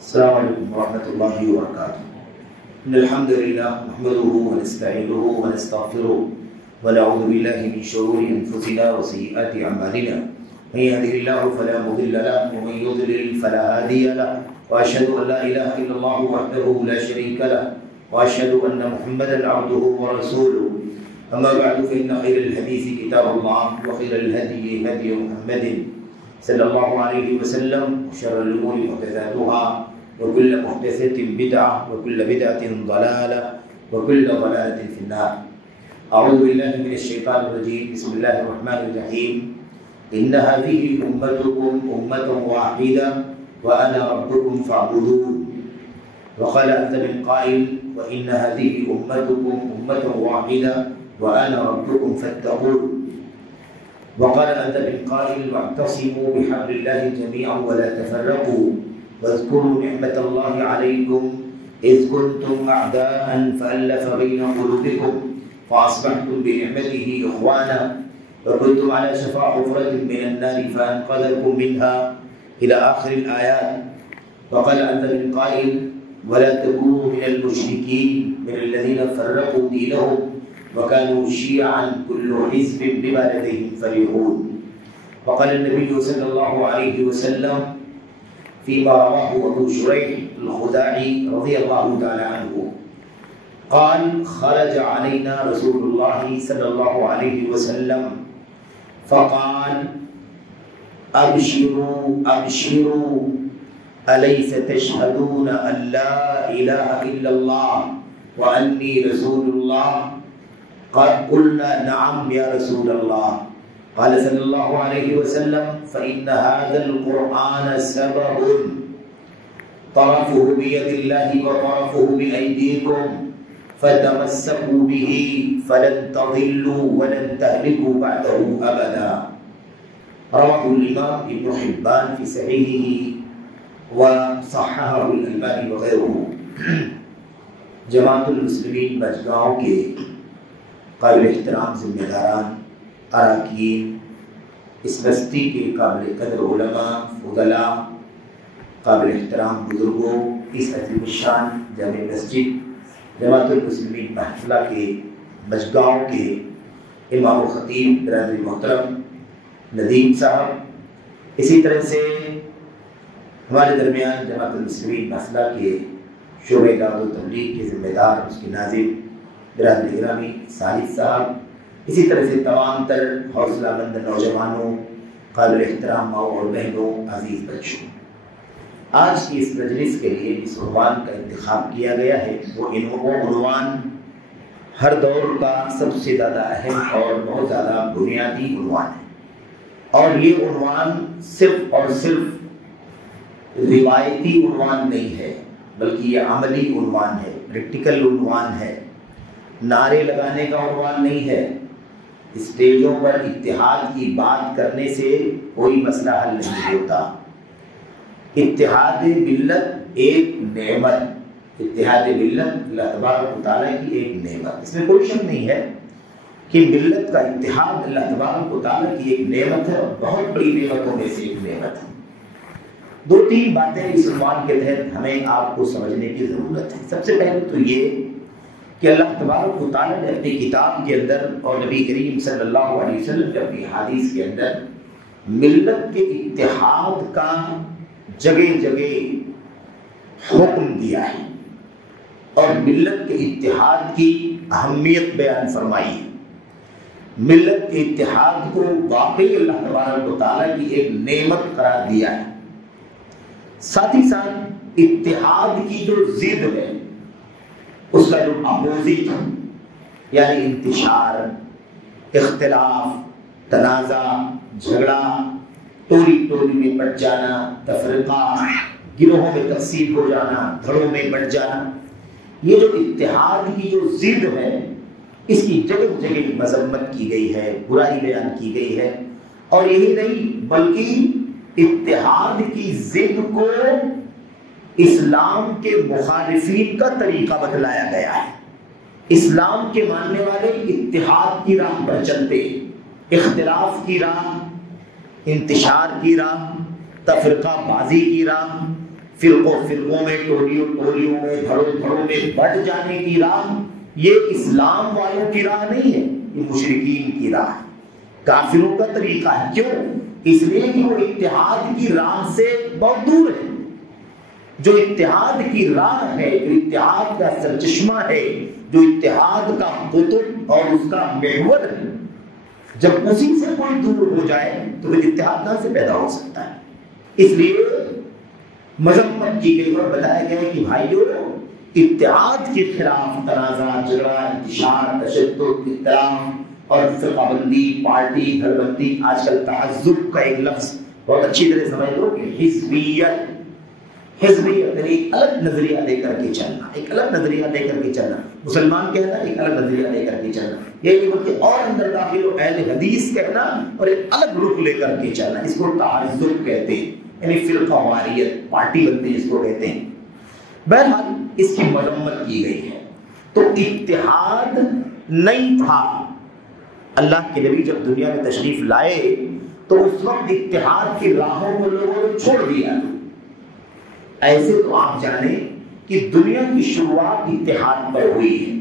السلام علیکم ورحمۃ اللہ وبرکاتہ۔ ان الحمد للہ نحمده ونستعینه ونستغفره ونعوذ باللہ من شرور انفسنا وسیئات اعمالنا من يهده الله فلا مضل له ومن يضلل فلا هادي له واشهد ان لا اله الا الله وحده لا شريك له واشهد ان محمدا عبده ورسوله اما بعد فان خير الحديث كتاب الله وخير الهدي هدي محمد صلی اللہ علیہ وسلم وشر الامور محدثاتها وكل محدثة بدعة وكل بدعة ضلالة وكل ضلالة في النار۔ اعوذ باللہ من الشیطان الرجیم، بسم اللہ الرحمن الرحیم۔ ان هذه امتكم امة واحدة وانا ربكم فاعبدون، وقال عز من قائل وان هذه امتكم امة واحدة وانا ربكم فاتقون، وقال عز من قائل واعتصموا بحبل الله جميعا ولا تفرقوا واذكروا نعمة الله عليكم إذ كنتم أعداء فألف بين قلوبكم فأصبحتم بنعمته إخوانا وكنتم على شفا حفرة من النار فأنقذكم منها إلى آخر الآيات۔ وقال عز من قائل ولا تكونوا من المشركين من الذين فرقوا دينهم وكانوا شيعا كل حزب بما لديهم فرحون۔ وقال النبي صلى الله عليه وسلم فيما رواه أبو شريح الخزاعي رضي الله تعالى عنه قال خرج علينا رسول الله صلى الله عليه وسلم فقال أبشروا أبشروا أليس تشهدون أن لا إله إلا الله وأني رسول الله؟ قال قلنا نعم يا رسول الله۔ قال صلی اللہ علیہ وسلم فإن هذا القرآن سبب طرفه بيد الله وطرفه بأيديكم فتمسكوا به فلن تضلوا ولن تهلكوا بعده أبدا۔ رواه الإمام ابن حبان في صحيحه وصححه الألباني وغيره۔ جماعت المسلمین بجگاؤں کے قابل احترام ذمہ داران، اراکین، اس بستی کے قابل قدر علماء، فضلاء، قابل احترام بزرگوں، اس عظیم الشان جامع مسجد جماعت المسلمین محفلہ کے بجگاؤں کے امام و خطیب برادری محترم ندیم صاحب، اسی طرح سے ہمارے درمیان جماعت المسلمین محفلہ کے شعبہ دعوت و تبلیغ کے ذمہ دار، اس کے ناظم برادری گرامی ساجد صاحب، اسی طرح سے تمام تر حوصلہ مند نوجوانوں، قابل احترام ماؤں اور بہنوں، عزیز بچوں، آج کی اس مجلس کے لیے اس عنوان کا انتخاب کیا گیا ہے۔ وہ عنوان ہر دور کا سب سے زیادہ اہم اور بہت زیادہ بنیادی عنوان ہے، اور یہ عنوان صرف اور صرف روایتی عنوان نہیں ہے، بلکہ یہ عملی عنوان ہے، پریکٹیکل عنوان ہے، نعرے لگانے کا عنوان نہیں ہے۔ اسٹیجوں پر اتحاد کی بات کرنے سے کوئی مسئلہ حل نہیں ہوتا۔ اتحاد ملت ایک نعمت، اتحاد ملت اللہ تبارک و تعالیٰ کی ایک نعمت، اس میں کوئی شک نہیں ہے کہ ملت کا اتحاد اللہ تبارک و تعالیٰ کی ایک نعمت ہے، اور بہت بڑی نعمتوں میں سے ایک نعمت ہے۔ دو تین باتیں اس عنوان کے تحت ہمیں آپ کو سمجھنے کی ضرورت ہے۔ سب سے پہلے تو یہ کہ اللہ تبارک و تعالیٰ نے اپنی کتاب کے اندر اور نبی کریم صلی اللہ علیہ وسلم نے اپنی حدیث کے اندر ملت کے اتحاد کا جگہ جگہ حکم دیا ہے، اور ملت کے اتحاد کی اہمیت بیان فرمائی ہے۔ ملت کے اتحاد کو واقعی اللہ تبارک و تعالیٰ کی ایک نعمت قرار دیا ہے۔ ساتھ ہی ساتھ اتحاد کی جو ضد ہے، اس کا جو اپوزٹ یعنی انتشار، اختلاف، تنازع، جھگڑا، ٹولی ٹولی میں بٹ جانا، تفرقہ، گروہوں میں تقسیم ہو جانا، دھڑوں میں بٹ جانا، یہ جو اتحاد کی جو ضد ہے، اس کی جگہ جگہ مذمت کی گئی ہے، برائی بیان کی گئی ہے۔ اور یہی نہیں بلکہ اتحاد کی ضد کو اسلام کے مخالفین کا طریقہ بتلایا گیا ہے۔ اسلام کے ماننے والے اتحاد کی راہ پر چلتے، اختلاف کی راہ، انتشار کی راہ، تفرقہ بازی کی راہ، فرقوں میں، ٹولیوں میں، دھڑوں میں بٹ جانے کی راہ یہ اسلام والوں کی راہ نہیں ہے، یہ مشرکین کی راہ ہے، کافروں کا طریقہ ہے۔ کیوں؟ اس لیے کہ وہ اتحاد کی راہ سے بہت دور ہے۔ جو اتحاد کی راہ ہے، جو اتحاد کا سرچشمہ ہے، جو اتحاد کا قطب اور اس کا محور ہے، جب اسی سے کوئی دور ہو جائے تو پھر اتحاد کہاں سے پیدا ہو سکتا ہے؟ اس لیے مذمت کی گئی اور بتایا گیا کہ بھائیو، اتحاد کے خلاف تنازع، جھگڑا، انتشار، تشدد، اختلاف اور فرقہ بندی، پارٹی دھڑ بندی، آج کل تحزب کا ایک لفظ بہت اچھی طرح سمجھ لو کہ حزبیت ایک الگ نظریہ لے کر کے چلنا، ایک الگ نظریہ لے کر کے چلنا، مسلمان کہنا ایک الگ نظریہ لے کر کے چلنا، یہ نہیں بلکہ اور اندر داخل ہو اہل حدیث کہنا اور ایک الگ رخ لے کر کے چلنا، اس کو تحزب کہتے ہیں، یعنی فرقہ واریت، پارٹی بندی جس کو کہتے ہیں۔ بہرحال اس کی مذمت کی گئی ہے۔ تو اتحاد نہیں تھا۔ اللہ کے نبی جب دنیا میں تشریف لائے تو اس وقت اتحاد کی راہوں کو لوگوں نے چھوڑ دیا۔ ایسے تو آپ جانیں کہ دنیا کی شروعات اتحاد پر ہوئی ہے،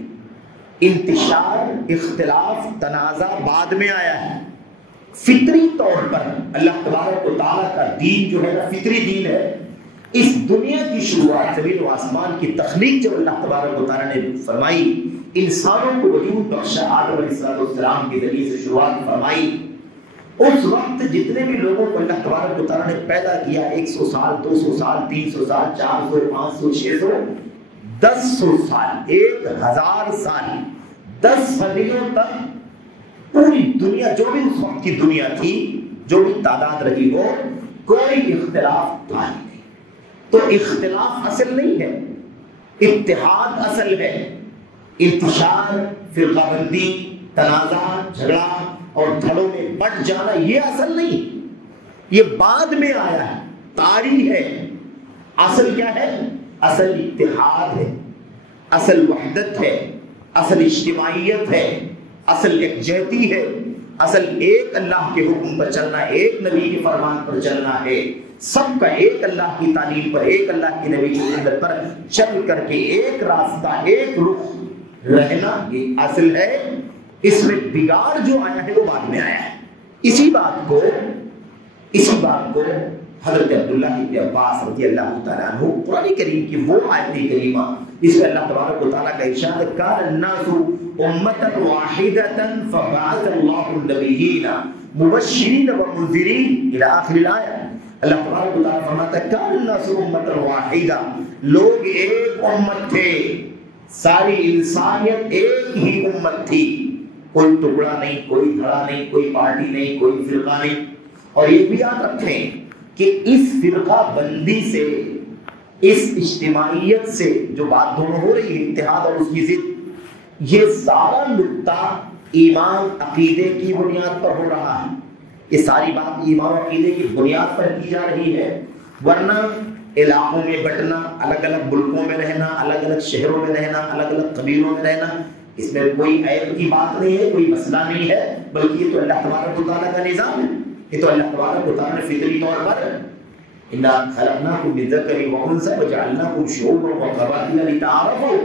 انتشار، اختلاف، تنازع بعد میں آیا ہے۔ فطری طور پر اللہ تبارک و تعالیٰ کا دین جو ہے نا، فطری دین ہے۔ اس دنیا کی شروعات، زمین و آسمان کی تخلیق جب اللہ تبارک و تعالیٰ نے فرمائی، انسانوں کو وجود بخشا، آدم علیہ السلام کے ذریعے سے شروعات فرمائی، اس وقت جتنے بھی لوگوں کو اللہ تبارک و تعالیٰ نے پیدا کیا، 100 سال، 200 سال، 300 سال، 400، 500، 600، 1000 سال، 1000 سال، 10 صدیوں تک پوری دنیا، جو بھی اس وقت کی دنیا تھی، جو بھی تعداد رہی ہو، کوئی اختلاف تھا نہیں۔ تو اختلاف اصل نہیں ہے، اتحاد اصل ہے۔ انتشار، فرقہ بندی، تنازع، جھگڑا اور دھڑوں میں بٹ جانا یہ اصل نہیں، یہ بعد میں آیا ہے، طاری ہے۔ اصل کیا ہے؟ اصل اتحاد ہے، اصل وحدت ہے، اصل اجتماعیت ہے، اصل یکجہتی ہے، اصل ایک اللہ کے حکم پر چلنا، ایک نبی کے فرمان پر چلنا ہے، سب کا ایک اللہ کی تعلیم پر، ایک اللہ کی نبی کی سنت پر چل کر کے ایک راستہ، ایک رخ رہنا، یہ اصل ہے۔ اس میں بگاڑ جو آیا ہے وہ بعد میں آیا ہے۔ اسی بات کو حضرت عبداللہ بن عباس رضی اللہ تعالیٰ عنہ قرآن کریم کی وہ آیت کریمہ جس میں اللہ تبارک و تعالیٰ کا ارشاد ہے، کان الناس امۃ واحدۃ فبعث اللہ النبیین مبشرین ومنذرین الی آخر الآیہ۔ اللہ تبارک و تعالیٰ فرماتا ہے کان الناس امۃ واحدہ، لوگ ایک امت تھے، ساری انسانیت ایک ہی امت تھی، کوئی ٹکڑا نہیں، کوئی دھڑا نہیں، کوئی پارٹی نہیں، کوئی فرقہ نہیں۔ اور یہ بھی یاد رکھیں کہ اس فرقہ بندی سے، اس اجتماعیت سے جو بات دونوں ہو رہی ہے، اتحاد اور اس کی ضد، یہ سارا نقطہ ایمان عقیدے کی بنیاد پر ہو رہا ہے۔ یہ ساری بات ایمان و عقیدے کی بنیاد پر کی جا رہی ہے، ورنہ علاقوں میں بٹنا، الگ الگ ملکوں میں رہنا، الگ الگ شہروں میں رہنا، الگ الگ قبیلوں میں رہنا، اس میں کوئی عیب کی بات نہیں ہے، کوئی مسئلہ نہیں ہے، بلکہ یہ تو اللہ تبارک و تعالیٰ کا نظام ہے۔ یہ تو اللہ تبارک و تعالیٰ نے فطری طور پر اِنَّا خَلَقْنَاكُم مِّن ذَكَرٍ وَأُنثَىٰ وَجَعَلْنَاكُمْ شُعُوبًا وَقَبَائِلَ لِتَعَارَفُوا،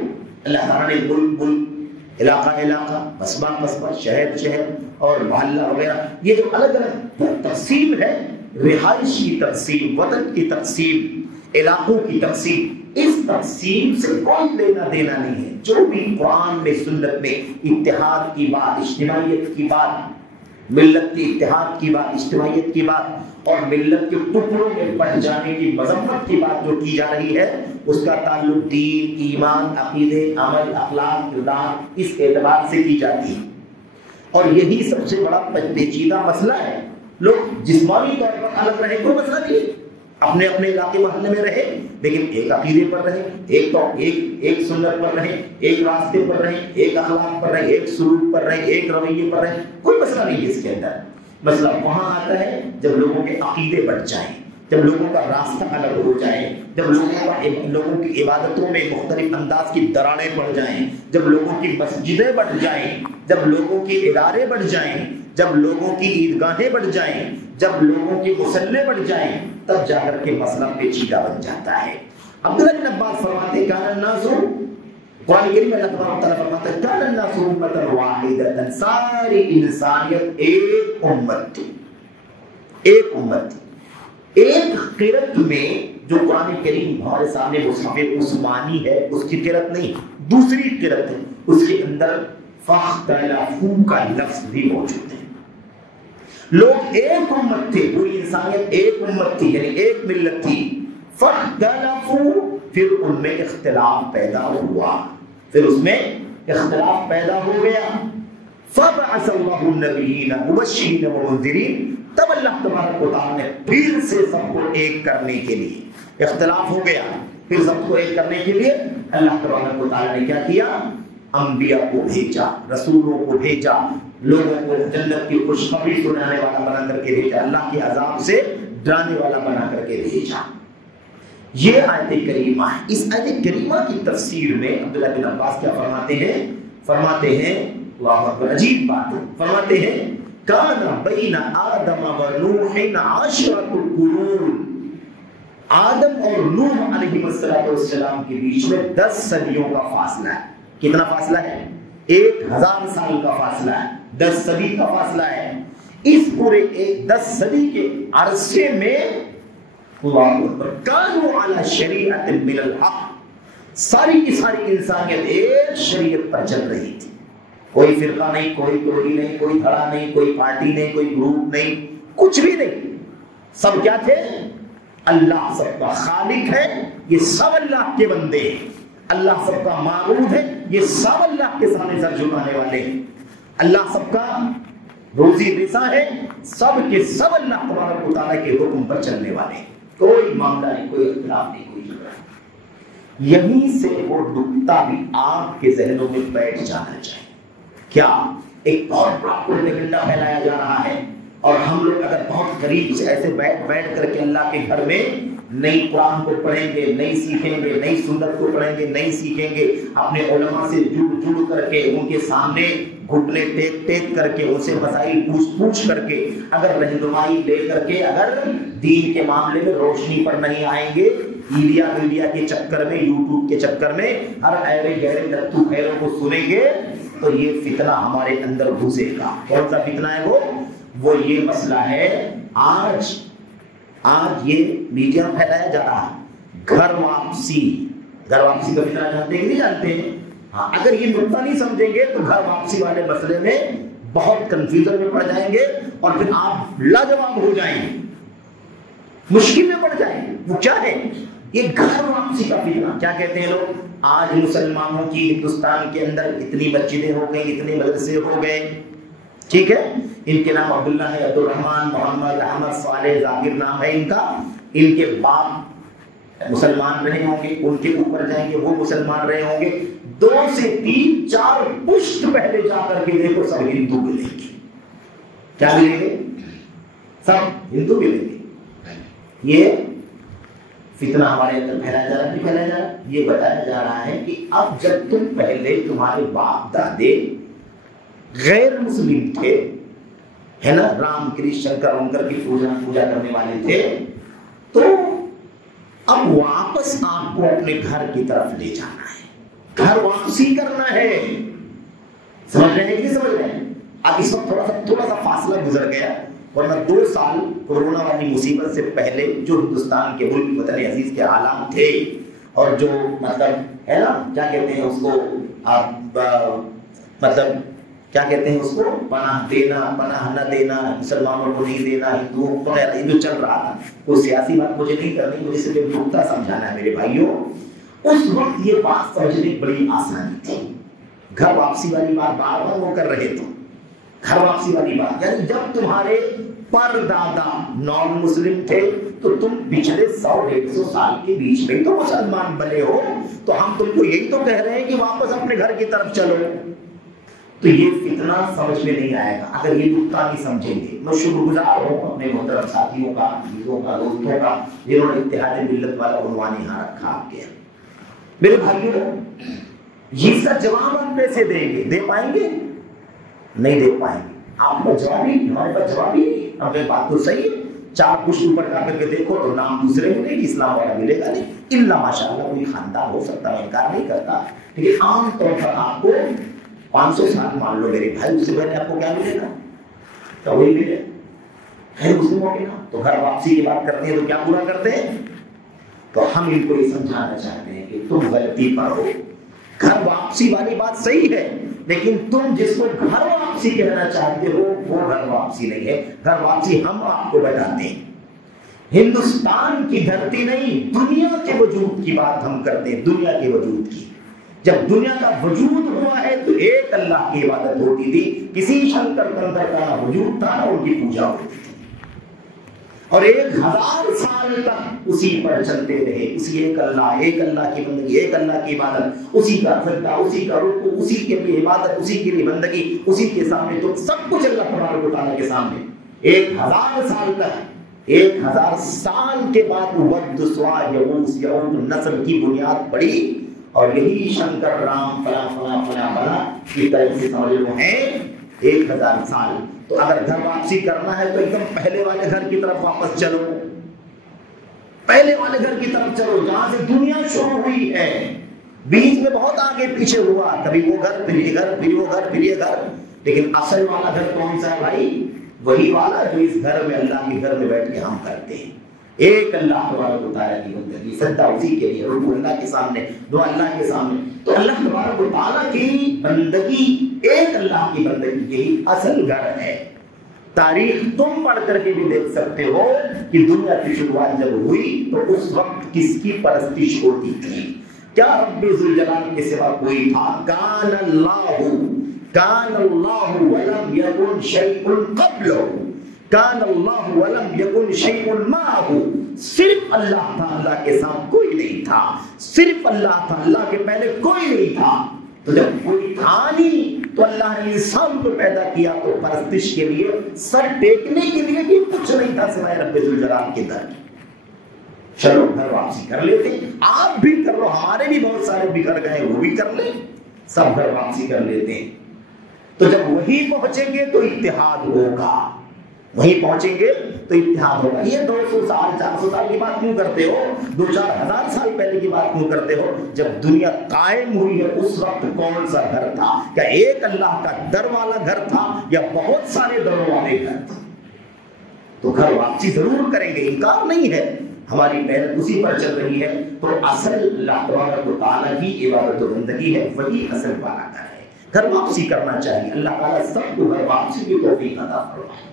اللہ تعالیٰ نے ملک، علاقہ، قصبہ، شہر اور محلہ وغیرہ، یہ جو الگ الگ تقسیم ہے، رہائش کی تقسیم، وطن کی تقسیم، علاقوں کی تقسیم، اس تقسیم سے کوئی لینا دینا نہیں ہے۔ جو بھی قرآن میں، سنت میں اتحاد کی بات، اجتماعیت کی بات، ملت کے اتحاد کی بات، اجتماعیت کی بات اور ملت کے ٹکڑوں میں بٹ جانے کی مذمت کی بات جو کی جا رہی ہے، اس کا تعلق دین، ایمان، عقیدے، عمل، اخلاق، کردار، اس اعتبار سے کی جاتی ہے۔ اور یہی سب سے بڑا پیچیدہ مسئلہ ہے۔ لوگ جسمانی طور پر الگ رہے، کوئی مسئلہ نہیں ہے، اپنے اپنے علاقے محلے میں رہے، لیکن ایک عقیدے پر رہے، ایک سنت پر رہے، ایک راستے پر رہے، ایک اخلاق پر رہے، ایک سلوک پر رہے، ایک رویے پر رہے، کوئی مسئلہ نہیں ہے اس کے اندر۔ مسئلہ وہاں آتا ہے جب لوگوں کے عقیدے بٹ جائیں، جب لوگوں کا راستہ الگ ہو جائے، جب لوگوں کی عبادتوں میں مختلف انداز کی دراڑیں پڑ جائیں، جب لوگوں کی مسجدیں بٹ جائیں، جب لوگوں کے ادارے بٹ جائیں، جب لوگوں کی عیدگاہیں بٹ جائیں، جب لوگوں کے مصلے بٹ جائیں، تب جا کر کے مسئلہ پیچیدہ بن جاتا ہے۔ عبداللہ بن عباس فرماتے ہیں کان الناس، قرآن کریم میں اللہ تبارک و تعالیٰ فرماتا ہے کان الناس امۃ واحدۃ، ساری انسانیت ایک امت تھی، ایک امت تھی۔ ایک قرت میں جو قرآن کریم ہمارے سامنے مصحف عثمانی ہے اس کی قرت نہیں، دوسری قرت ہے، اس کے اندر فاختلفوا کا لفظ بھی موجود ہے۔ لوگ ایک امت تھے، پوری انسانیت ایک امت تھی، یعنی ایک ملت تھی۔ فاختلفوا، پھر ان میں اختلاف پیدا ہوا، پھر اس میں اختلاف پیدا ہو گیا۔ فبعث اللہ النبیین مبشرین ومنذرین، تب اللہ تبارک و تعالیٰ نے پھر سے سب کو ایک کرنے کے لیے، اختلاف ہو گیا، پھر سب کو ایک کرنے کے لیے اللہ تبارک و تعالیٰ نے کیا کیا؟ انبیاء کو بھیجا، رسولوں کو بھیجا، لوگوں کو جنت کی خوشخبری سنانے والا بنا کر کے بھیجا، اللہ کے عذاب سے ڈرانے والا بنا کر کے بھیجا۔ یہ آیت کریمہ ہے۔ اس آیت کریمہ کی تفسیر میں عبداللہ بن عباس کیا فرماتے ہیں اللہ اکبر، عجیب بات ہے، فرماتے ہیں کان بین آدم و نوح 10 قرون، آدم اور نوح علیہ السلام کے بیچ میں 10 صدیوں کا فاصلہ ہے۔ کتنا فاصلہ ہے؟ 1000 سال کا فاصلہ ہے، 10 صدی کا فاصلہ ہے۔ اس پورے 10 صدی کے عرصے میں کانوا علی شریعت من الحق، ساری کی ساری انسانیت ایک شریعت پر چل رہی تھی، کوئی فرقہ نہیں، کوئی ٹولی نہیں، کوئی دھڑا نہیں، کوئی پارٹی نہیں، کوئی گروپ نہیں، کچھ بھی نہیں، سب کیا تھے؟ اللہ سب کا خالق ہے، یہ سب اللہ کے بندے ہیں، اللہ سب کا معبود ہے، یہ سب اللہ کے سامنے سر جھکانے والے ہیں، اللہ سب کا روزی رساں ہے، سب کے سب اللہ تبارک و تعالیٰ کے حکم پر چلنے والے ہیں، کوئی معاملہ نہیں، کوئی اختلاف نہیں، کوئی جھگڑا نہیں۔ یہیں سے وہ نقطہ بھی آپ کے ذہنوں میں بیٹھ جانا چاہیے۔ کیا ایک بہت بڑا پروپیگنڈا پھیلایا جا رہا ہے، اور ہم لوگ اگر بہت قریب سے ایسے بیٹھ کر کے اللہ کے گھر میں نئی قرآن کو پڑھیں گے، نئی سیکھیں گے، نئی سنت کو پڑھیں گے، نئی سیکھیں گے، اپنے علماء سے جڑ کر کے ان کے سامنے گھٹنے ٹیک کر کے ان سے مسائل پوچھ کر کے اگر رہنمائی لے کر کے اگر دین کے معاملے میں روشنی پر نہیں آئیں گے، میڈیا کے چکر میں، یوٹیوب کے چکر میں ہر ایرے گہرے لتو خیروں کو سنیں گے، تو یہ فتنہ ہمارے اندر گھسے گا۔ کون سا فتنہ ہے وہ یہ مسئلہ ہے آج یہ میڈیا پھیلایا جا رہا ہے، گھر واپسی کا فتنہ جانتے ہیں کہ نہیں جانتے ہیں؟ ہاں، اگر یہ نقطہ نہیں سمجھیں گے تو گھر واپسی والے مسئلے میں بہت کنفیوژن میں پڑ جائیں گے، اور پھر آپ لاجواب ہو جائیں گے، مشکل میں پڑ جائیں گے۔ وہ کیا ہے؟ یہ گھر واپسی کا فتنہ۔ کیا کہتے ہیں لوگ؟ آج مسلمانوں کی ہندوستان کے اندر اتنی مسجدیں ہو گئی، اتنے مدرسے ہو گئے، ٹھیک ہے، ان کے نام عبداللہ ہے، عبد الرحمن، محمد، احمد، صالح، ذاکر نام ہے ان کا، ان کے باپ مسلمان رہے ہوں گے، ان کے اوپر جائیں گے وہ مسلمان رہے ہوں گے، 2 سے 3 4 پشت پہلے جا کر کے دیکھو سب ہندو ملیں گے۔ کیا ملیں گے؟ سب ہندو ملیں گے۔ یہ فتنہ ہمارے اندر پھیلایا جا رہا ہے، پھیلایا جا رہا ہے، یہ بتایا جا رہا ہے کہ اب جب تم پہلے تمہارے باپ دادے غیر مسلم تھے، ہے نا، رام کرشن شنکر ونکر کی پوجا کرنے والے تھے، تو اب واپس آپ کو اپنے گھر کی طرف لے جانا ہے، گھر واپسی کرنا ہے۔ سمجھ رہے ہیں کہ نہیں سمجھ رہے ہیں؟ اب اس وقت تھوڑا سا فاصلہ گزر گیا، ورنہ 2 سال کورونا والی مصیبت سے پہلے جو ہندوستان کے ملک وطن عزیز کے حالات تھے، اور جو مطلب ہے نا کیا کہتے ہیں اس کو، مطلب کیا کہتے ہیں اس کو، پناہ دینا، پناہ نہ دینا، مسلمانوں کو نہیں دینا، ہندوؤں وغیرہ، یہ جو چل رہا تھا، کوئی سیاسی بات مجھے نہیں کرنی، مجھے صرف نقطہ سمجھانا ہے میرے بھائیوں۔ اس وقت یہ بات سمجھنے بڑی آسانی تھی، گھر واپسی والی بات بار بار وہ کر رہے تھے، گھر واپسی والی بات، یعنی جب تمہارے پر دادا نان مسلم تھے تو تم پچھلے 100-150 سال کے بیچ میں تو مسلمان بنے ہو، تو ہم تم کو یہی تو کہہ رہے ہیں کہ واپس اپنے گھر کی طرف چلو۔ تو یہ فتنہ سمجھ میں نہیں آئے گا اگر یہ نقطہ نہیں سمجھیں گے۔ میں شکر گزار ہوں اپنے محترم ساتھیوں کا، عزیزوں کا، دوستوں کا، جنہوں نے اتحاد ملت والا عنوان یہاں رکھا آپ کے۔ میرے بھائیوں، اس کا جواب ہم کیسے دیں گے؟ دے پائیں گے؟ نہیں دے پائیں گے۔ آپ کا جواب ہی، ہمارے پاس جواب ہی نہیں۔ ہمیں بات تو صحیح ہے، 4 پشت اوپر جا کر کے دیکھو تو نام دوسرے ملے گی، اسلام والا ملے گا نہیں، الا ماشاء اللہ کوئی خاندان ہو سکتا ہے، انکار نہیں کرتا، لیکن عام طور پر آپ کو 500 سال مان لو میرے بھائی، اس سے پہلے آپ کو کیا ملے گا؟ تو وہی ملے ہے مسلموں کے نام۔ تو گھر واپسی کی بات کرتے ہیں تو کیا پورا کرتے ہیں؟ تو ہم ان کو یہ سمجھانا چاہتے ہیں کہ تم غلطی پر ہو، گھر واپسی والی بات صحیح ہے، لیکن تم جس کو گھر واپسی کہنا چاہتے ہو وہ گھر واپسی نہیں ہے، گھر واپسی ہم آپ کو بتاتے ہیں۔ ہندوستان کی دھرتی نہیں، دنیا کے وجود کی بات ہم کرتے ہیں، دنیا کے وجود کی۔ جب دنیا کا وجود ہوا ہے تو ایک اللہ کی عبادت ہوتی تھی، کسی شنکر تنتر کا وجود تھا، ان کی پوجا ہوتی تھی، اور 1000 سال تک اسی پر چلتے رہے، اسی ایک اللہ کی بندگی، ایک اللہ کی عبادت، اسی کا سجدہ، اسی کا رکوع، اسی کے لیے عبادت، اسی کے لیے بندگی، اسی کے سامنے تو سب کچھ اللہ تبارک و تعالیٰ کے سامنے 1000 سال تک۔ 1000 سال کے بعد ود سوا یغوث یعوق نسل کی بنیاد پڑی، اور یہی شنکر رام فلاں فلاں فلاں فلاں کی طرف سے سمجھ لو ہیں 1000 سال۔ تو اگر گھر واپسی کرنا ہے تو ایک دم پہلے والے گھر کی طرف واپس چلو، پہلے والے گھر کی طرف چلو جہاں سے دنیا شروع ہوئی ہے، بیچ میں بہت آگے پیچھے ہوا، کبھی وہ گھر پھر یہ گھر، پھر وہ گھر، پھر یہ گھر، لیکن اصل والا گھر کون سا ہے بھائی؟ وہی والا جو اس گھر میں اللہ کے گھر میں بیٹھ کے ہم کرتے ہیں، ایک اللہ تبارک و تعالیٰ کی بندگی، سجدہ اسی کے لیے، رکوع اللہ کے سامنے، دعا اللہ کے سامنے۔ تو اللہ تبارک و تعالیٰ کی بندگی، ایک اللہ کی بندگی، یہی اصل گھر ہے۔ تاریخ تم پڑھ کر کے بھی دیکھ سکتے ہو کہ دنیا کی شروعات جب ہوئی تو اس وقت کس کی پرستش ہوتی تھی؟ کیا رب ذوالجلال کے سوا کوئی تھا؟ کان اللہ ولم یکن شیء قبلہ، کان اللہ ولم یکن شیء معہ، صرف اللہ تھا، اللہ کے ساتھ کوئی نہیں تھا، صرف اللہ تھا، اللہ کے پہلے کوئی نہیں تھا۔ تو جب کوئی تھا نہیں تو اللہ نے انسان کو پیدا کیا تو پرستش کے لیے، سر ٹیکنے کے لیے بھی کچھ نہیں تھا سوائے رب ذوالجلال کے در۔ چلو گھر واپسی کر لیتے، آپ بھی کر لو، ہمارے بھی بہت سارے بگڑ گئے، وہ بھی کر لیں، سب گھر واپسی کر لیتے ہیں۔ تو جب وہی پہنچیں گے تو اتحاد ہوگا، وہیں پہنچیں گے تو اتحاد ہوگا۔ یہ 200 سال 400 سال کی بات کیوں کرتے ہو؟ 2-4 ہزار سال پہلے کی بات کیوں کرتے ہو؟ جب دنیا قائم ہوئی ہے اس وقت کون سا گھر تھا؟ کیا ایک اللہ کا در والا گھر تھا یا بہت سارے دروں والے گھر تھے؟ تو گھر واپسی ضرور کریں گے، انکار نہیں ہے، ہماری محنت اسی پر چل رہی ہے۔ تو اصل اللہ تبارک و تعالیٰ کی عبادت و بندگی ہے، وہی اصل والا گھر ہے، گھر واپسی کرنا چاہیے۔ اللہ تعالیٰ سب کو گھر واپسی کی توفیق عطا فرمائے۔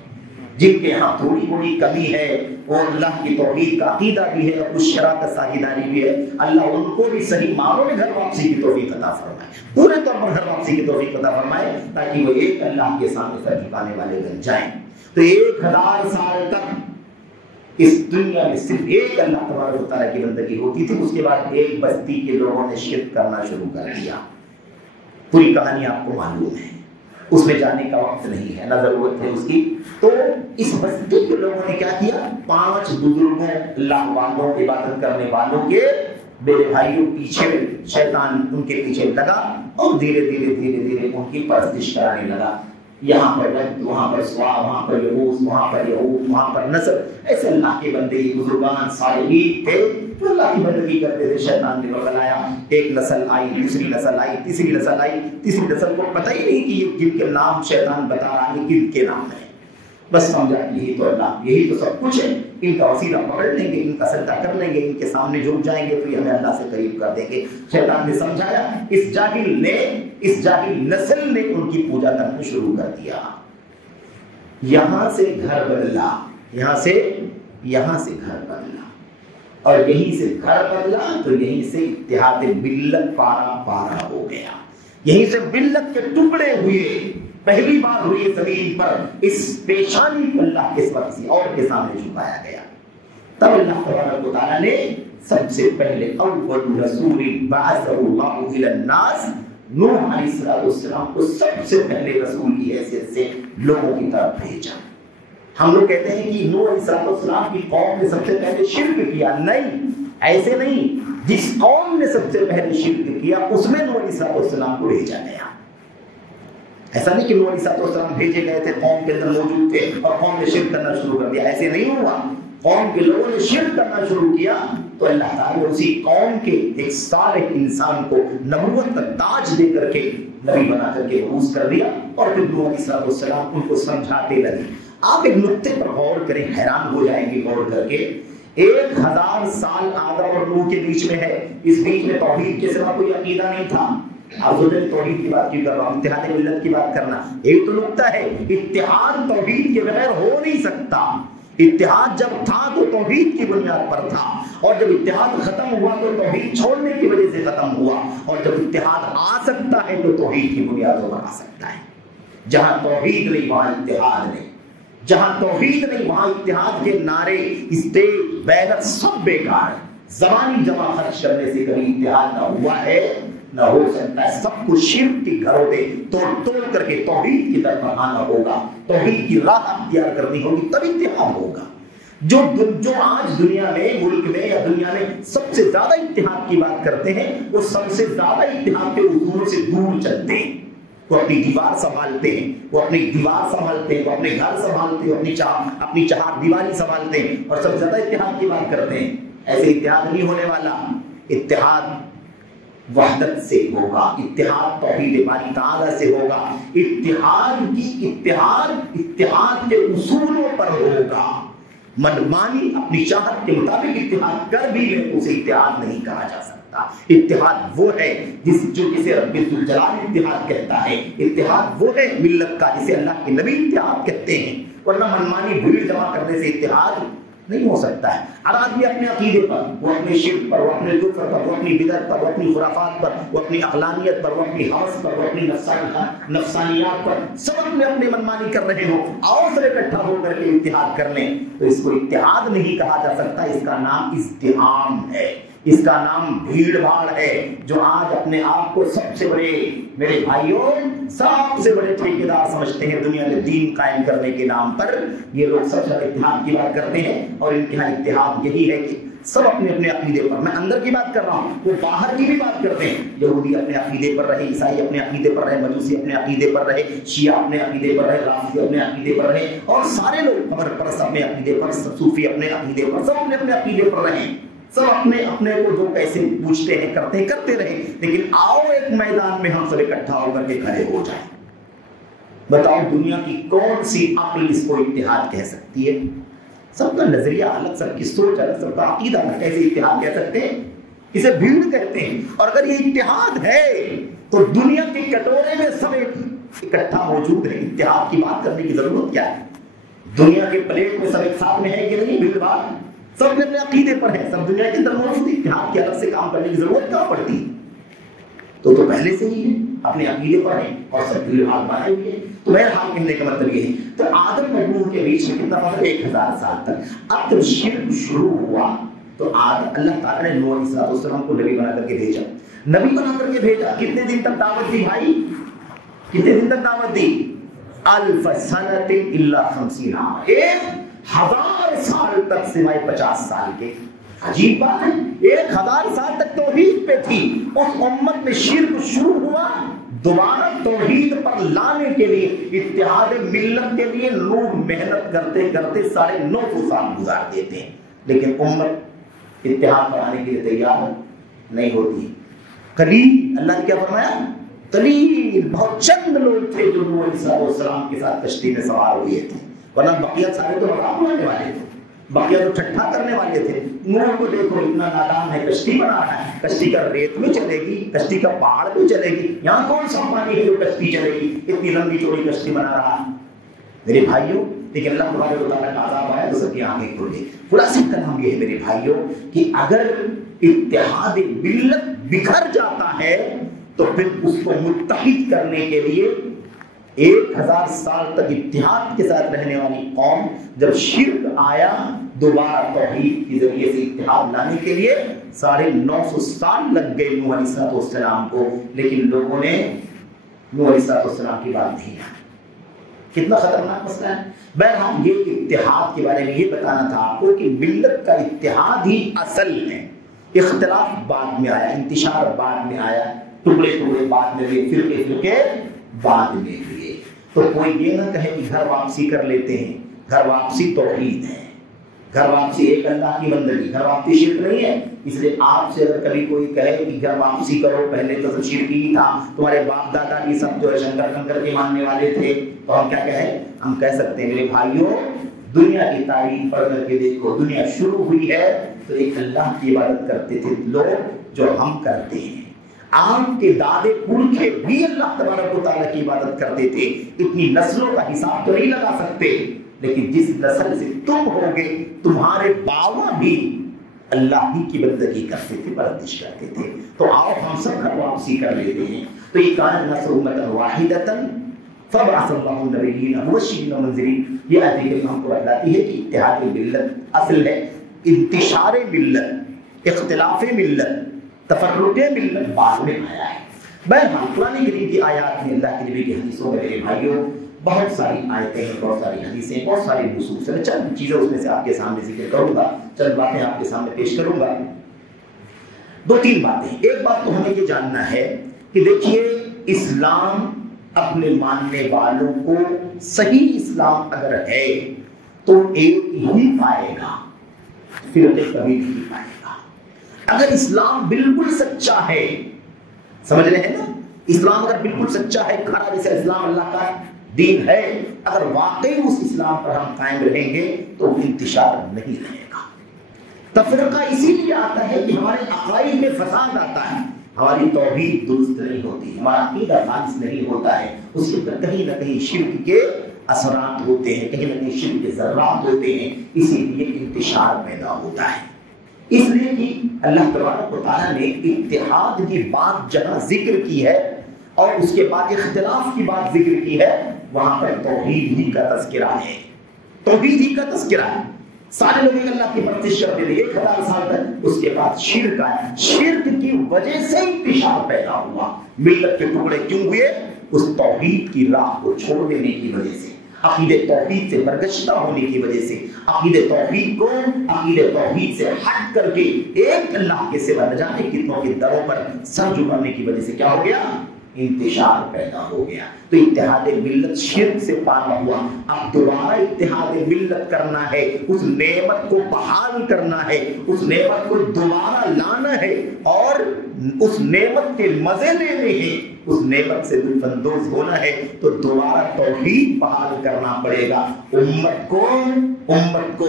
جن کے ہاں تھوڑی بڑی کمی ہے اور اللہ کی توحید کا عقیدہ بھی ہے اور کچھ شرع کا ساجداری بھی ہے، اللہ ان کو بھی صحیح معنوں میں گھر واپسی کی توفیق عطا فرمائے، پورے طور پر گھر واپسی کی توفیق عطا فرمائے، تاکہ وہ ایک اللہ کے سامنے سر جھکانے والے بن جائیں۔ تو 1000 سال تک اس دنیا میں صرف ایک اللہ تبارک و تعالیٰ کی بندگی ہوتی تھی، اس کے بعد ایک بستی کے لوگوں نے شرک کرنا شروع کر دیا۔ پوری کہانی آپ کو معلوم ہے، اس میں جانے کا وقت نہیں ہے، نہ ضرورت ہے اس کی۔ تو اس بستی کے لوگوں نے کیا کیا؟ 5 بزرگوں، اللہ والوں، عبادت کرنے والوں کے میرے بھائیوں پیچھے شیطان ان کے پیچھے لگا اور دھیرے دھیرے دھیرے دھیرے ان کی پرستش کرانے لگا۔ یہاں پر رد، وہاں پر سوا، وہاں پر یغوث، وہاں پر یعوق، وہاں پر نصر، ایسے اللہ کے بندے بزرگان صالحین تھے جو اللہ کی بندگی کرتے تھے۔ شیطان نے بغلایا، ایک نسل آئی، دوسری نسل آئی، تیسری نسل آئی، تیسری نسل کو پتہ ہی نہیں کہ یہ جن کے نام شیطان بتا رہا ہے کن کے نام ہے، بس سمجھا یہی تو اللہ، یہی تو سب کچھ ہے، ان کا وسیلہ پکڑ لیں گے، ان کا سجدہ کر لیں گے، ان کے سامنے جھک جائیں گے تو یہ ہمیں اللہ سے قریب کر دیں گے۔ شیطان نے سمجھایا، اس جاہل نسل نے ان کی پوجا کرنا شروع کر دیا۔ یہاں سے گھر بدلا، یہاں سے گھر بدلا، اور یہیں سے گھر بدلا تو یہیں سے اتحاد ملت پارا ہو گیا، یہیں سے ملت کے ٹکڑے ہوئے۔ پہلی بار ہوئی زمین پر اس پیشانی کو اللہ کے سوا کسی اور کے سامنے جھکایا گیا۔ تب اللہ تبارک و تعالیٰ نے سب سے پہلے اول رسول بعثہ اللہ الی الناس، نوح علیہ السلام کو سب سے پہلے رسول کی حیثیت سے لوگوں کی طرف بھیجا۔ ہم لوگ کہتے ہیں کہ نوح علیہ السلام کی قوم نے سب سے پہلے شرک کیا، نہیں، ایسے نہیں، جس قوم نے سب سے پہلے شرک کیا اس میں نوح علیہ السلام کو بھیجا گیا۔ ایسا نہیں کہ نوح علیہ السلام بھیجے گئے تھے، قوم کے اندر موجود تھے اور قوم نے شرک کرنا شروع کر دیا، ایسے نہیں ہوا۔ قوم کے لوگوں نے شرک کرنا شروع کیا تو اللہ تعالیٰ نے اسی قوم کے ایک صالح انسان کو نبوت کا تاج دے کر کے نبی بنا کر کے مبعوث کر دیا، اور پھر نوح علیہ السلام ان کو سمجھاتے لگے۔ آپ ایک نقطے پر غور کریں، حیران ہو جائیں گے غور کر کے۔ 1000 سال آدم اور نوح کے بیچ میں ہے، اس بیچ میں توحید کے سوا کوئی عقیدہ نہیں تھا۔ آپ توحید کی بات کیوں کر رہا ہوں؟ اتحاد ملت کی بات کرنا ایک تو نقطہ ہے، اتحاد توحید کے بغیر ہو نہیں سکتا۔ اتحاد جب تھا تو توحید کی بنیاد پر تھا، اور جب اتحاد ختم ہوا تو توحید چھوڑنے کی وجہ سے ختم ہوا، اور جب اتحاد آ سکتا ہے تو توحید کی بنیادوں پر آ سکتا ہے۔ جہاں توحید نہیں وہاں اتحاد نہیں، جہاں توحید نہیں وہاں اتحاد کے نعرے، اسٹیج، بیعت سب بیکار ہے۔ زبانی جمع خرچ کرنے سے کبھی اتحاد نہ ہوا ہے نہ ہو سکتا ہے۔ سب کو شرک کی گھروں میں توڑ کر کے توحید کی طرف آنا ہوگا، توحید کی راہ اختیار کرنی ہوگی، تب اتحاد ہوگا۔ جو آج دنیا میں، ملک میں یا دنیا میں سب سے زیادہ اتحاد کی بات کرتے ہیں، وہ سب سے زیادہ اتحاد کے اصولوں سے دور چلتے ہیں۔ وہ اپنی دیوار سنبھالتے ہیں، وہ اپنی دیوار سنبھالتے ہیں، وہ اپنے گھر سنبھالتے ہیں، اپنی چہار دیواری سنبھالتے ہیں، اور سب سے زیادہ اتحاد کی بات کرتے ہیں۔ ایسے اتحاد نہیں ہونے والا۔ اتحاد وحدت سے ہوگا، اتحاد توحید باری تعالیٰ سے ہوگا، اتحاد کے اصولوں پر ہوگا۔ منمانی اپنی چاہت کے مطابق اتحاد کر بھی لے اسے اتحاد نہیں کہا جا سکتا۔ اتحاد وہ ہے جسے رب ذوالجلال اتحاد کہتا ہے، اتحاد وہ ہے ملت کا جسے اللہ کے نبی اتحاد کہتے ہیں، ورنہ منمانی بھیڑ جمع کرنے سے اتحاد نہیں ہو سکتا ہے۔ ہر آدمی اپنے عقیدے پر، وہ اپنے شرک پر، وہ اپنے کفر پر، وہ اپنی بدعت پر، وہ اپنی خرافات پر، وہ اپنی عقلانیت پر، وہ اپنی حوث پر، وہ اپنی نفسانیات پر، سب اپنے منمانی کر رہے ہو، آؤ سب اکٹھا ہو کر کے اتحاد کر لیں، تو اس کو اتحاد نہیں کہا جا سکتا، اس کا نام ازدحام ہے، اس کا نام بھیڑ بھاڑ ہے۔ جو آج اپنے آپ کو سب سے بڑے، میرے بھائیوں، سب سے بڑے ٹھیکیدار سمجھتے ہیں دنیا میں دین قائم کرنے کے نام پر، یہ لوگ سب سے اتحاد کی بات کرتے ہیں، اور ان کے یہاں اتحاد یہی ہے کہ سب اپنے اپنے عقیدے پر، میں اندر کی بات کر رہا ہوں، وہ باہر کی بھی بات کرتے ہیں، یہودی اپنے عقیدے پر رہے، عیسائی اپنے عقیدے پر رہے، مجوسی اپنے عقیدے پر رہے، شیعہ اپنے عقیدے پر رہے، رافضی اپنے عقیدے پر رہے، اور سارے لوگ قبر پرست اپنے عقیدے پر، صوفی اپنے عقیدے پر، سب اپنے اپنے عقیدے پر رہے، سب اپنے اپنے کو جو کیسے پوچھتے ہیں کرتے رہے، لیکن آؤ ایک میدان میں ہم سب اکٹھا ہو کر کے کھڑے ہو جائیں۔ بتاؤ دنیا کی کون سی عقل اس کو اتحاد کہہ سکتی ہے؟ سب کا نظریہ الگ، سب کی سوچ الگ، سب کا عقیدہ الگ، کیسے اتحاد کہہ سکتے ہیں؟ اسے بھیڑ کہتے ہیں۔ اور اگر یہ اتحاد ہے تو دنیا کے کٹورے میں سب اکٹھا موجود ہے، اتحاد کی بات کرنے کی ضرورت کیا ہے؟ دنیا کے پلیٹ میں سب ایک ساتھ میں ہے کہ نہیں؟ بھیڑ بھاڑ سب اپنے عقیدے پر ہے، سب دنیا کے اندر موجود ہے، اتحاد کے الگ سے کام کرنے کی ضرورت کہاں پڑتی ہے؟ تو پہلے سے ہی ہے، اپنے عقیدے پر ہے، اور سب بھیڑ بھاڑ بنائے ہوئے ہیں۔ تو بہرحال کہنے کا مطلب یہ ہے، تو آدم اور نوح کے بیچ میں کتنا فرق ہے؟ 1000 سال تک۔ اب جب شرک شروع ہوا تو اللہ تعالیٰ نے نوح علیہ السلام کو نبی بنا کر کے بھیجا، نبی بنا کر کے بھیجا۔ کتنے دن تک دعوت دی بھائی؟ کتنے دن تک دعوت دی؟ 1000 سنۃ الا 50 عام، 1000 سال تک سوائے 50 سال کے۔ عجیب بات ہے، 1000 سال تک توحید پہ تھی، اس امت میں شرک شروع ہوا، دوبارہ توحید پر لانے کے لیے، اتحاد ملت کے لیے لوگ محنت کرتے کرتے 950 سال گزار دیتے ہیں، لیکن امت اتحاد پر آنے کے لیے تیار نہیں ہوتی۔ قلیل، اللہ نے کیا فرمایا؟ قلیل، بہت چند لوگ تھے جو نوح علیہ السلام کے ساتھ کشتی میں سوار ہوئے تھے، ورنہ بقیہ سارے تو مذاق اڑانے والے تھے، بقیہ تو ٹھٹھا کرنے والے تھے۔ نوح کو دیکھو اتنا نادان ہے، کشتی بنا رہا ہے، کشتی کا ریت میں چلے گی، کشتی کا پہاڑ میں چلے گی، یہاں کون سا پانی ہے جو کشتی چلے گی؟ اتنی لمبی چوڑی کشتی بنا رہا ہے میرے بھائیوں۔ لیکن اللہ تبارک و تعالیٰ کا عذاب آیا تو سب کی آنکھیں کھل گئی۔ خلاصہ کلام یہ ہے میرے بھائیوں کہ اگر اتحاد ملت بکھر جاتا ہے تو پھر اس کو متحد کرنے کے لیے 1000 سال تک اتحاد کے ساتھ رہنے والی قوم جب شرک آیا، دوبارہ توحید کے ذریعے سے اتحاد لانے کے لیے 950 سال لگ گئے نوح علیہ السلام کو، لیکن لوگوں نے نوح علیہ السلام کی بات نہیں مانی۔ کتنا خطرناک مسئلہ ہے۔ بہرحال یہ اتحاد کے بارے میں یہ بتانا تھا آپ کو کہ ملت کا اتحاد ہی اصل ہے، اختلاف بعد میں آیا، انتشار بعد میں آیا، ٹکڑے ٹکڑے بعد میں ہوئے، فرقے فرقے بعد میں ہوئے۔ تو کوئی یہ نہ کہے کہ گھر واپسی کر لیتے ہیں. گھر واپسی توحید ہے. گھر واپسی ایک اللہ کی بندگی. گھر واپسی شرک نہیں ہے. اس لیے آپ سے اگر کبھی کوئی کہے کہ گھر واپسی کرو، پہلے تو شرک ہی تھا، تمہارے باپ دادا یہ سب جو ہے شنکر کنکر کے ماننے والے تھے، تو ہم کیا کہیں؟ ہم کہہ سکتے ہیں میرے بھائیوں، دنیا کی تاریخ پڑھ کر کے دیکھو. دنیا شروع ہوئی ہے تو ایک اللہ کی عبادت کرتے تھے لوگ جو ہم کرتے ہیں. آپ کے دادے پرکھے بھی اللہ تبارک و تعالیٰ کی عبادت کرتے تھے. اتنی نسلوں کا حساب تو نہیں لگا سکتے، لیکن جس نسل سے تم ہوگے تمہارے باوا بھی اللہ ہی کی بندگی کرتے تھے، پرستش کرتے تھے. تو آؤ ہم سب گھر واپسی کر لیتے ہیں. تو یہ کان الناس امۃ واحدۃ فبعث اللہ النبیین مبشرین ومنذرین. یہ آیت کریمہ ہم کو بتاتی ہے کہ اتحاد ملت اصل ہے، انتشار ملت، اختلاف ملت، تفرق ملت بعد میں آیا ہے. بہرحال قرآن کریم کی آیات میں، اللہ کے نبی کی حدیثوں میں میرے بھائیوں بہت ساری آیتیں ہیں، بہت ساری حدیثیں، بہت ساری نصوص ہیں. چند چیزیں اس میں سے آپ کے سامنے ذکر کروں گا، چند باتیں آپ کے سامنے پیش کروں گا. دو تین باتیں. ایک بات تو ہمیں یہ جاننا ہے کہ دیکھیے، اسلام اپنے ماننے والوں کو صحیح اسلام اگر ہے تو ایک ہی پائے گا، فرقے کبھی نہیں پائے گا. اگر اسلام بالکل سچا ہے، سمجھ رہے ہیں نا، اسلام اگر بالکل سچا ہے، کھڑا جیسے اسلام اللہ کا دین ہے، اگر واقعی اس اسلام پر ہم قائم رہیں گے تو انتشار نہیں رہے گا. تفرقہ اسی لیے آتا ہے کہ ہمارے عقائد میں فساد آتا ہے، ہماری توحید درست نہیں ہوتی، ہمارا عقیدہ خالص نہیں ہوتا ہے، اس کے اندر کہیں نہ کہیں شرک کے اثرات ہوتے ہیں، کہیں نہ کہیں شرک کے ذرات ہوتے ہیں. اسی لیے انتشار پیدا ہوتا ہے. اس لیے کہ اللہ تبارک و تعالیٰ نے اتحاد کی بات جہاں ذکر کی ہے اور اس کے بعد اختلاف کی بات ذکر کی ہے، وہاں پر توحید ہی کا تذکرہ ہے. توحید ہی کا تذکرہ ہے. سارے لوگ اللہ کی پرستش کرتے تھے 1000 سال تک، اس کے بعد شرک آیا. شرک کی وجہ سے انتشار پیدا ہوا. ملت کے ٹکڑے کیوں ہوئے؟ اس توحید کی راہ کو چھوڑ دینے کی وجہ سے، عقید توحید سے برگشتہ ہونے کی وجہ سے، عقید توحید کو عقید توحید سے ہٹ کر کے ایک اللہ کے سوا نہ جانے کتنوں کے دروں پر سر جھکانے کی وجہ سے کیا ہو گیا؟ انتشار پیدا ہو گیا. تو اتحاد ملت شرک سے پانا ہوا. اب دوبارہ اتحاد ملت کرنا ہے، اس نعمت کو بحال کرنا ہے، اس نعمت کو دوبارہ لانا ہے اور اس نعمت کے مزے لینے ہیں، اس نعمت سے لطف اندوز ہونا ہے. تو دوبارہ توحید بحال کرنا پڑے گا. امت کو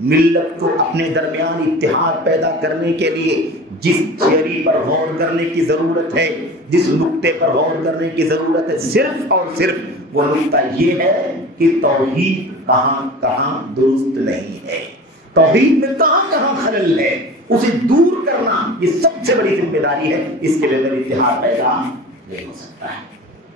ملت کو اپنے درمیان اتحاد پیدا کرنے کے لیے جس تھیوری پر غور کرنے کی ضرورت ہے، جس نقطے پر غور کرنے کی ضرورت ہے، صرف اور صرف وہ نقطہ یہ ہے کہ توحید کہاں کہاں درست نہیں ہے، توحید میں کہاں کہاں خلل ہے، اسے دور کرنا یہ سب سے بڑی ذمہ داری ہے. اس کے بغیر اتحاد پیدا نہیں ہو سکتا ہے.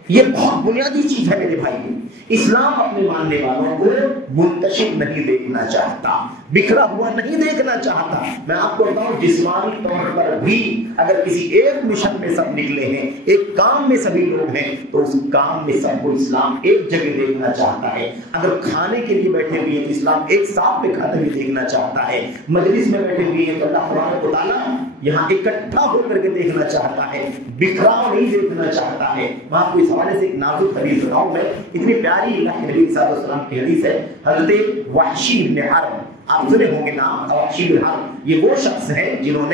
یہ بہت بنیادی چیز ہے میرے بھائی. اسلام اپنے ماننے والوں کو منتشر نہیں دیکھنا چاہتا، بکھرا ہوا نہیں دیکھنا چاہتا. میں آپ کو بتاؤں، جسمانی طور پر بھی اگر کسی ایک مشن میں سب نکلے ہیں، ایک کام میں سبھی لوگ ہیں، تو اس کام میں سب کو اسلام ایک جگہ دیکھنا چاہتا ہے. اگر کھانے کے لیے بیٹھے ہوئے ہیں تو اسلام ایک ساتھ میں کھاتے ہوئے دیکھنا چاہتا ہے. مجلس میں بیٹھے ہوئے ہیں تو اللہ تبارک و تعالیٰ یہاں اکٹھا ہو کر کے دیکھنا چاہتا ہے، بکھراؤ نہیں دیکھنا چاہتا ہے. میں آپ کو اس حوالے سے ایک نازک حدیث بتاؤں. میں اتنی پیاری اللہ کے نبی صلی اللہ علیہ وسلم کی حدیث ہے. حضرت وحشی بن حرب، آپ سنے ہوں گے نام وحشی بن حرب. یہ وہ شخص ہیں جنہوں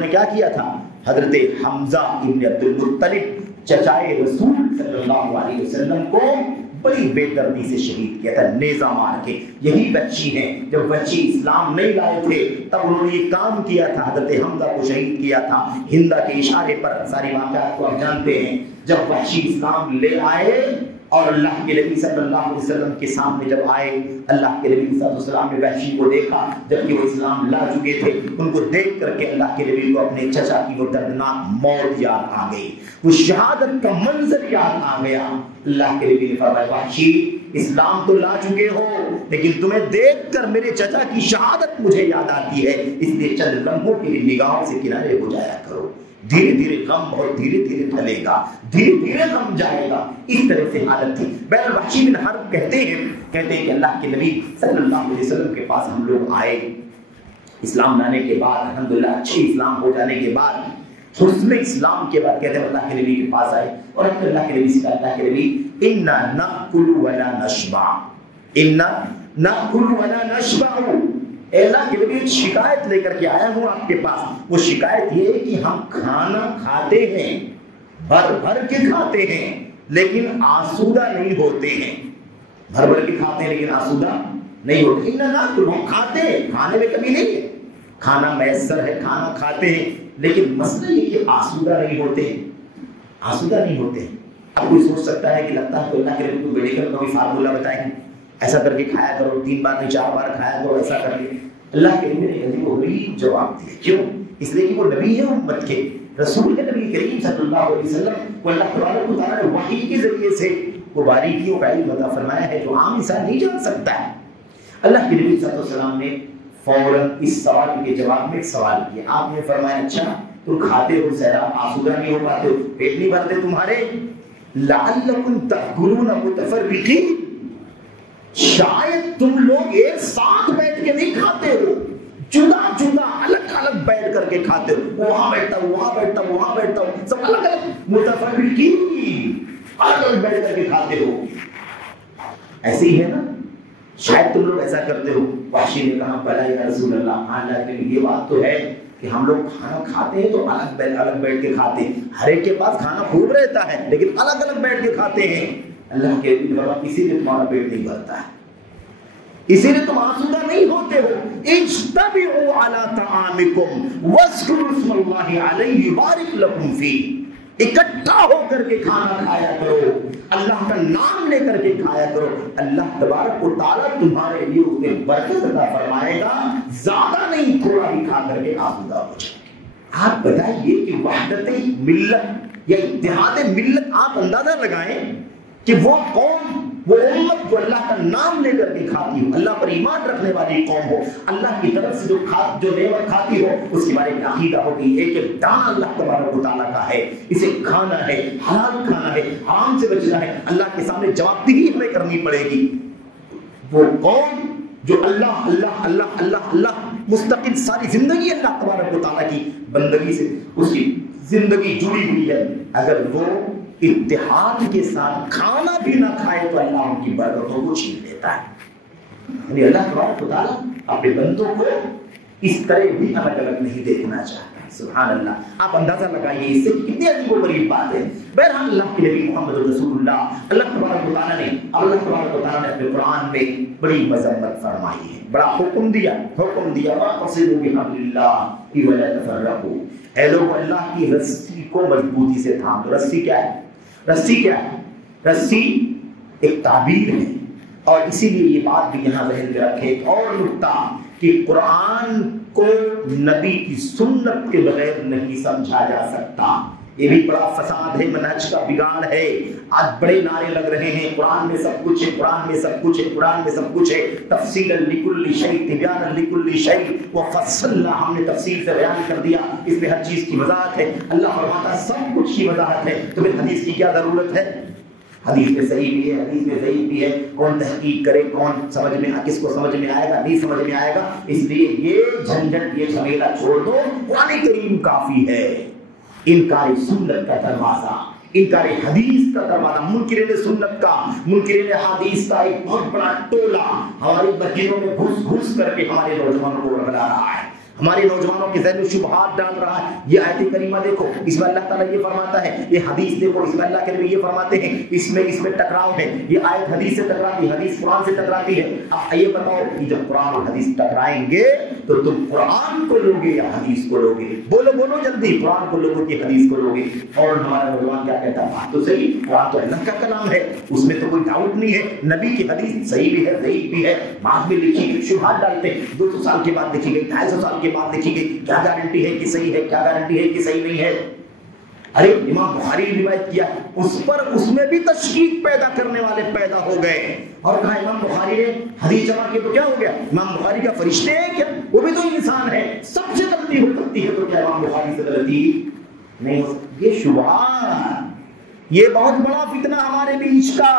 نے کیا کیا تھا؟ حضرت حمزہ ابن عبد المطلب چچائے رسول صلی اللہ علیہ وسلم کو بڑی بے دردی سے شہید کیا تھا، نیزہ مار کے. یہی بچی ہیں، جب بچی اسلام نہیں لائے تھے تب انہوں نے یہ کام کیا تھا، حضرت حمزہ کو شہید کیا تھا. ہندا کے اشارے پر ساری واقعات کو آپ جانتے ہیں. جب بچی اسلام لے آئے اور اللہ کے نبی صلی اللہ علیہ وسلم کے سامنے جب آئے، اللہ کے نبی صلی اللہ علیہ وسلم نے وحشی کو دیکھا جبکہ وہ اسلام لا چکے تھے. ان کو دیکھ کر کے اللہ کے نبی کو اپنے چچا کی وہ دردناک موت یاد آ گئی، وہ شہادت کا منظر یاد آ گیا. اللہ کے نبی نے فرمایا، وحشی اسلام تو لا چکے ہو لیکن تمہیں دیکھ کر میرے چچا کی شہادت مجھے یاد آتی ہے، اس لیے چند لمحوں کے لیے نگاہوں سے کنارے ہو جایا کرو. دھیرے دھیرے غم اور دھیرے دھیرے ڈھلے گا، دھیرے دھیرے غم جائے گا. اس طرح سے حالت تھی. بہرحال وحشی بن حرب کہتے ہیں کہ اللہ کے نبی صلی اللہ علیہ وسلم کے پاس ہم لوگ آئے. اسلام لانے کے بعد الحمدللہ اچھی اسلام ہو جانے کے بعد حسن اسلام کے بعد کہتے ہیں اللہ کے نبی کے پاس آئے اور ہم نے اللہ کے نبی سے کہا اللہ کے نبی انا ناکل ولا نشبع، انا ناکل ولا نشبع، اے اللہ کے نبی شکایت لے کر کے آیا ہوں آپ کے پاس۔ وہ شکایت یہ ہے کہ ہم کھانا کھاتے ہیں، بھر بھر کے کھاتے ہیں لیکن آسودہ نہیں ہوتے ہیں، بھر بھر کے کھاتے ہیں لیکن آسودہ نہیں ہوتے۔ انا ناکل، ہم کھاتے ہیں، کھانے میں کمی نہیں ہے، کھانا میسر ہے، کھانا کھاتے ہیں، لیکن مسئلہ یہ کہ آسودہ نہیں ہوتے ہیں، آسودہ نہیں ہوتے ہیں۔ اب کوئی سوچ سکتا ہے کہ لگتا ہے کہ اللہ کے نبی کو میڈیکل کا بھی فارمولہ بتائیں، ایسا کر کے کھایا کرو، 3 بار نہیں 4 بار کھایا کرو، ایسا کر کے۔ اللہ کے نبی نے عجیب و غریب جواب دیا، کیوں؟ اس لیے کہ وہ نبی ہے امت کے، رسول کے، نبی کریم صلی اللہ علیہ وسلم کو اللہ تبارک و تعالیٰ نے وحی کے ذریعے سے وہ باریکیوں کا علم عطا فرمایا ہے جو عام انسان نہیں جان سکتا ہے۔ اللہ کے نبی صلی اللہ علیہ وسلم نے فوراً اس سوال کے جواب میں ایک سوال کیا، آپ نے فرمایا اچھا تم کھاتے ہو سیراب، آسودہ نہیں ہو پاتے ہو، پیٹ نہیں بھرتے تمہارے، لعلکم تأکلون متفرقین، شاید تم لوگ ایک ساتھ بیٹھ کے نہیں کھاتے ہو، جدا جدا الگ الگ بیٹھ کر کے کھاتے ہو، وہاں بیٹھتا ہوں وہاں بیٹھتا ہوں وہاں بیٹھتا ہوں، سب الگ الگ، متفرقین، الگ الگ بیٹھ کر کے کھاتے ہو۔ ایسے ہی ہے نا، شاید تم لوگ ایسا کرتے ہو۔ وحشی نے کہا بلا یا رسول اللہ، اللہ کے لیے یہ بات تو ہے کہ ہم لوگ کھانا کھاتے ہیں تو الگ بیٹھ کے کھاتے ہیں، ہر ایک کے پاس کھانا خوب رہتا ہے لیکن الگ الگ بیٹھ کے کھاتے ہیں۔ اللہ کے اسی لیے تمہارا پیٹ نہیں بھرتا ہے، اسی لیے تم آسودہ نہیں ہوتے ہو۔ اجتمعوا علی طعامکم واذکروا اسم اللہ علیہ بارک لکم فیہ، اکٹھا ہو کر کے کھانا کھایا کرو، اللہ کا نام لے کر کے کھایا کرو، اللہ تبارک و تعالیٰ تمہارے لیے اس میں برکت عطا فرمائے گا، زیادہ نہیں تھوڑا بھی کھا کر کے آسودہ ہو جائے۔ آپ بتائیے کہ وحدت ملت یا اتحاد ملت، آپ اندازہ لگائیں کہ وہ قوم، وہ امت جو اللہ کا نام لے کر کے کھاتی ہو، اللہ پر ایمان رکھنے والی قوم ہو، اللہ کی طرف سے جو نعمت کھاتی ہو، اس کے بارے میں عقیدہ ہوگی ایک ایک دانہ اللہ تبارک و تعالیٰ کا ہے، اسے کھانا ہے، حلال کھانا ہے، حرام سے بچنا ہے، اللہ کے سامنے جوابدہی ہمیں کرنی پڑے گی۔ وہ قوم جو اللہ اللہ اللہ اللہ اللہ مستقل ساری زندگی اللہ تبارک و تعالیٰ کی بندگی سے اس کی زندگی جڑی ہوئی ہے، اگر وہ اتحاد کے ساتھ کھانا بھی نہ کھائے تو اللہ ان کی برکتوں کو چھین لیتا ہے۔ یعنی اللہ تبارک و تعالیٰ اپنے بندوں کو اس طرح بھی الگ الگ نہیں دیکھنا چاہتا ہے۔ سبحان اللہ، آپ اندازہ لگائیے اس سے کتنی عجیب و غریب بات ہے۔ بہرحال اللہ کے نبی محمد رسول اللہ تبارک و تعالیٰ نے اپنے قرآن میں بڑی مذمت فرمائی ہے، بڑا حکم دیا وَاعْتَصِمُوا بِحَبْلِ اللَّهِ وَلَا تَفَرَّقُوا، اے لوگ اللہ کی رسی کو مضبوطی سے تھام دو۔ رسی کیا ہے؟ رسی کیا ہے؟ رسی ایک تعبیر ہے، اور اسی لیے یہ بات بھی یہاں ذہن میں رکھے ایک اور نکتہ کہ قرآن کو نبی کی سنت کے بغیر نہیں سمجھا جا سکتا۔ یہ بھی بڑا فساد ہے، منہج کا بگاڑ ہے۔ آج بڑے نعرے لگ رہے ہیں قرآن میں سب کچھ ہے، قرآن میں سب کچھ ہے، قرآن میں سب کچھ ہے، تفصیلا لکل شیء تبیانا لکل شیء وفصلنا، ہم نے تفصیل سے بیان کر دیا، اس میں ہر چیز کی وضاحت ہے۔ اللہ فرماتا ہے سب کچھ کی وضاحت ہے، تو پھر حدیث کی کیا ضرورت ہے؟ حدیث میں صحیح بھی ہے، حدیث میں ضعیف بھی ہے، کون تحقیق کرے، کون سمجھ میں، کس کو سمجھ میں آئے گا، نہیں سمجھ میں آئے گا۔ اس لیے یہ جھنجھٹ، یہ جھمیلا چھوڑ دو، قرآن کریم کافی ہے۔ انکار سنت کا دروازہ، انکار حدیث کا دروازہ، منکرین سنت کا، منکرین حدیث کا ایک بہت بڑا ٹولہ ہماری مسجدوں میں گھس گھس کر کے ہمارے نوجوانوں کو رگڑا رہا ہے، ہمارے نوجوانوں کے ذہن میں شبہات ڈال رہا ہے۔ یہ آیت کریمہ دیکھو، اس میں اللہ تعالیٰ یہ فرماتا ہے، یہ حدیث دیکھو، اس میں اللہ کے نبی یہ فرماتے ہیں، اس میں ٹکراؤ ہے، یہ آیت حدیث سے ٹکراتی ہے، حدیث قرآن سے ٹکراتی ہے۔ اب یہ بتاؤ کہ جب قرآن اور حدیث ٹکرائیں گے تو تم قرآن کو لوگے یا حدیث کو لوگے؟ بولو جلدی، قرآن کو لوگے کہ حدیث کو لوگے؟ اور ہمارا نوجوان کیا کہتا ہے؟ بات تو صحیح، قرآن تو اللہ کا کلام ہے، اس میں تو کوئی ڈاؤٹ نہیں ہے، نبی کی حدیث صحیح بھی ہے، ضعیف بھی ہے، بعد میں لکھی گئی، شبہات ڈالتے ہیں، 200 سال کے بعد لکھی گئی، 250 سال کے بعد لکھی گئی، کیا گارنٹی ہے کہ صحیح ہے، کیا گارنٹی ہے کہ صحیح نہیں ہے؟ ارے امام بخاری نے روایت کیا، اس میں بھی تشکیک پیدا کرنے والے پیدا ہو گئے، اور کہا امام بخاری نے حدیث جمع کی تو کیا ہو گیا؟ امام بخاری کا فرشتے ہیں کیا؟ وہ بھی تو انسان ہے، سب سے غلطی ہو سکتی ہے، تو کیا امام بخاری سے غلطی نہیں ہو سکتی؟ یہ شبہات، یہ بہت بڑا فتنہ ہمارے بیچ کا،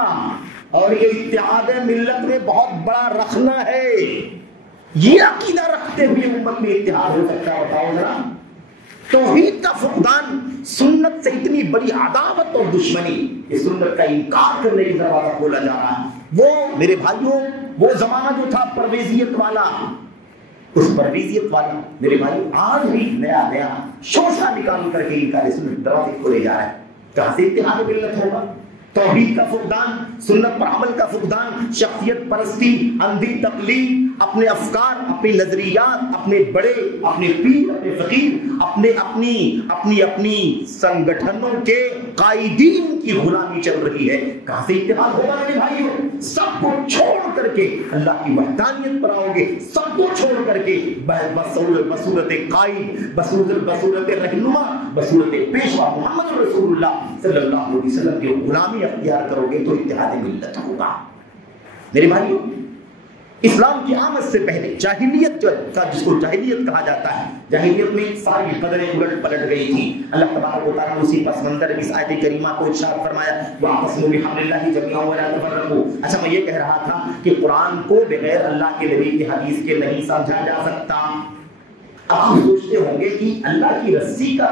اور یہ اتحاد ملت میں بہت بڑا رکھنا ہے۔ یہ عقیدہ رکھتے ہوئے امت میں اتحاد ہو سکتا ہے؟ بتاؤ ذرا، توحید کا فقدان، سنت سے اتنی بڑی عداوت اور دشمنی، اس سنت کا انکار کرنے کا دروازہ کھولا جا رہا ہے۔ وہ میرے بھائیوں، وہ زمانہ جو تھا پرویزیت والا، اس پرویزیت والا میرے بھائی آج بھی نیا شوشہ نکال کر کے انکار سنت دروازے کھولے جا رہے ہیں۔ کہاں سے اتحاد ملت ہوگا؟ توحید کا فقدان، سنت پر عمل کا فقدان، شخصیت پرستی، اندھی تقلید، اپنے افکار، اپنی نظریات، اپنے بڑے، اپنے پیر، اپنے فقیر، اپنی سنگٹھنوں کے قائدین کی غلامی چل رہی ہے۔ کہاں سے اتحاد ہوگا میرے بھائیوں؟ سب کو چھوڑ کر کے اللہ کی وحدانیت پر آؤ گے، سب کو چھوڑ کر کے بصورت قائد، بصورت رہنما، بصورت پیشوا محمد رسول اللہ صلی اللہ علیہ وسلم کی غلامی اختیار کرو گے تو اتحاد ملت ہوگا۔ میرے بھائیوں، اسلام کی آمد سے پہلے جاہلیت کا، جس کو جاہلیت کہا جاتا ہے، جاہلیت میں ساری قدریں الٹ پلٹ گئی تھیں۔ اللہ تبارک و تعالیٰ نے اسی پس منظر اس آیت کریمہ کو ارشاد فرمایا وَاعْتَصِمُوا بِحَبْلِ اللَّهِ جَمِيعًا وَلَا تَفَرَّقُوا۔ اچھا میں یہ کہہ رہا تھا کہ قرآن کو بغیر اللہ کے نبی کی حدیث کے نہیں سمجھا جا سکتا۔ اب آپ سوچتے ہوں گے کہ اللہ کی رسی کا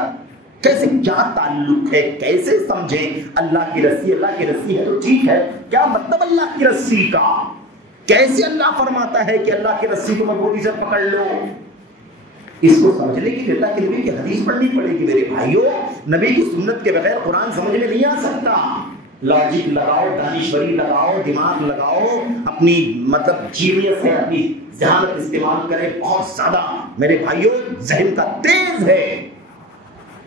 کیسے، کیا تعلق ہے، کیسے سمجھیں اللہ کی رسی؟ اللہ کی رسی ہے تو ٹھیک ہے، کیا مطلب اللہ کی رسی کا؟ کیسے اللہ فرماتا ہے کہ اللہ کی رسی کو مضبوطی سے پکڑ لو؟ اس کو سمجھنے کے لیے اللہ کے نبی کی حدیث پڑھنی پڑے گی میرے بھائیوں۔ نبی کی سنت کے بغیر قرآن سمجھ میں نہیں آ سکتا۔ لاجک لگاؤ، دانشوری لگاؤ، دماغ لگاؤ، اپنی جینیس ہے، اپنی ذہانت استعمال کرے، بہت زیادہ میرے بھائیوں ذہن کا تیز ہے،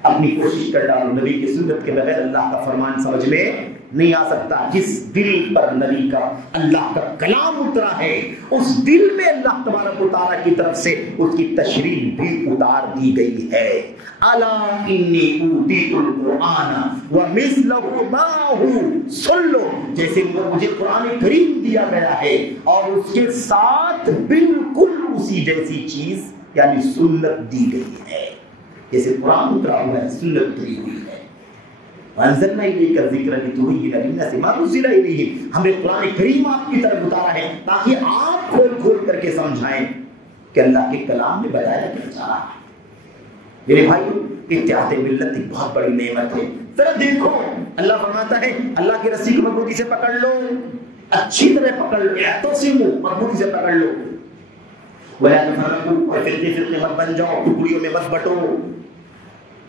اپنی کوشش کر ڈالو۔ نبی کی سنت کے بغیر اللہ کا فرمان سمجھ میں نہیں آ سکتا۔ جس دل پر نبی کا اللہ کا کلام اترا ہے، اس دل میں اللہ تبارک و تعالیٰ کی طرف سے اس کی تشریح بھی اتار دی گئی ہے۔ الا انی اوتیت القرآن ومثلہ معہ، سن لو، جیسے مجھے قرآن کریم دیا گیا ہے اور اس کے ساتھ بالکل اسی جیسی چیز یعنی سنت دی گئی ہے۔ جیسے قرآن اترا ہوا ہے، سنت اتری ہوئی ہے۔ وَأَنزَلْنَا إِلَيْكَ الذِّكْرَ لِتُبَيِّنَ لِلنَّاسِ مَا نُزِّلَ إِلَيْهِمْ، ہم نے قرآن کریم آپ کی طرف اتارا ہے تاکہ آپ کھول کر کے سمجھائیں کہ اللہ کے کلام میں بتایا کیا جا رہا ہے۔ میرے بھائیو، اتحاد ملت ایک بہت بڑی نعمت ہے۔ ذرا دیکھو، اللہ فرماتا ہے اللہ کی رسی کو مضبوطی سے پکڑ لو، اچھی طرح پکڑ لو، اعتصموا، مضبوطی سے پکڑ لو، وَلَا تَفَرَّقُوا، اور فرقے مت بن جاؤ، ٹکڑیوں میں مت بٹو۔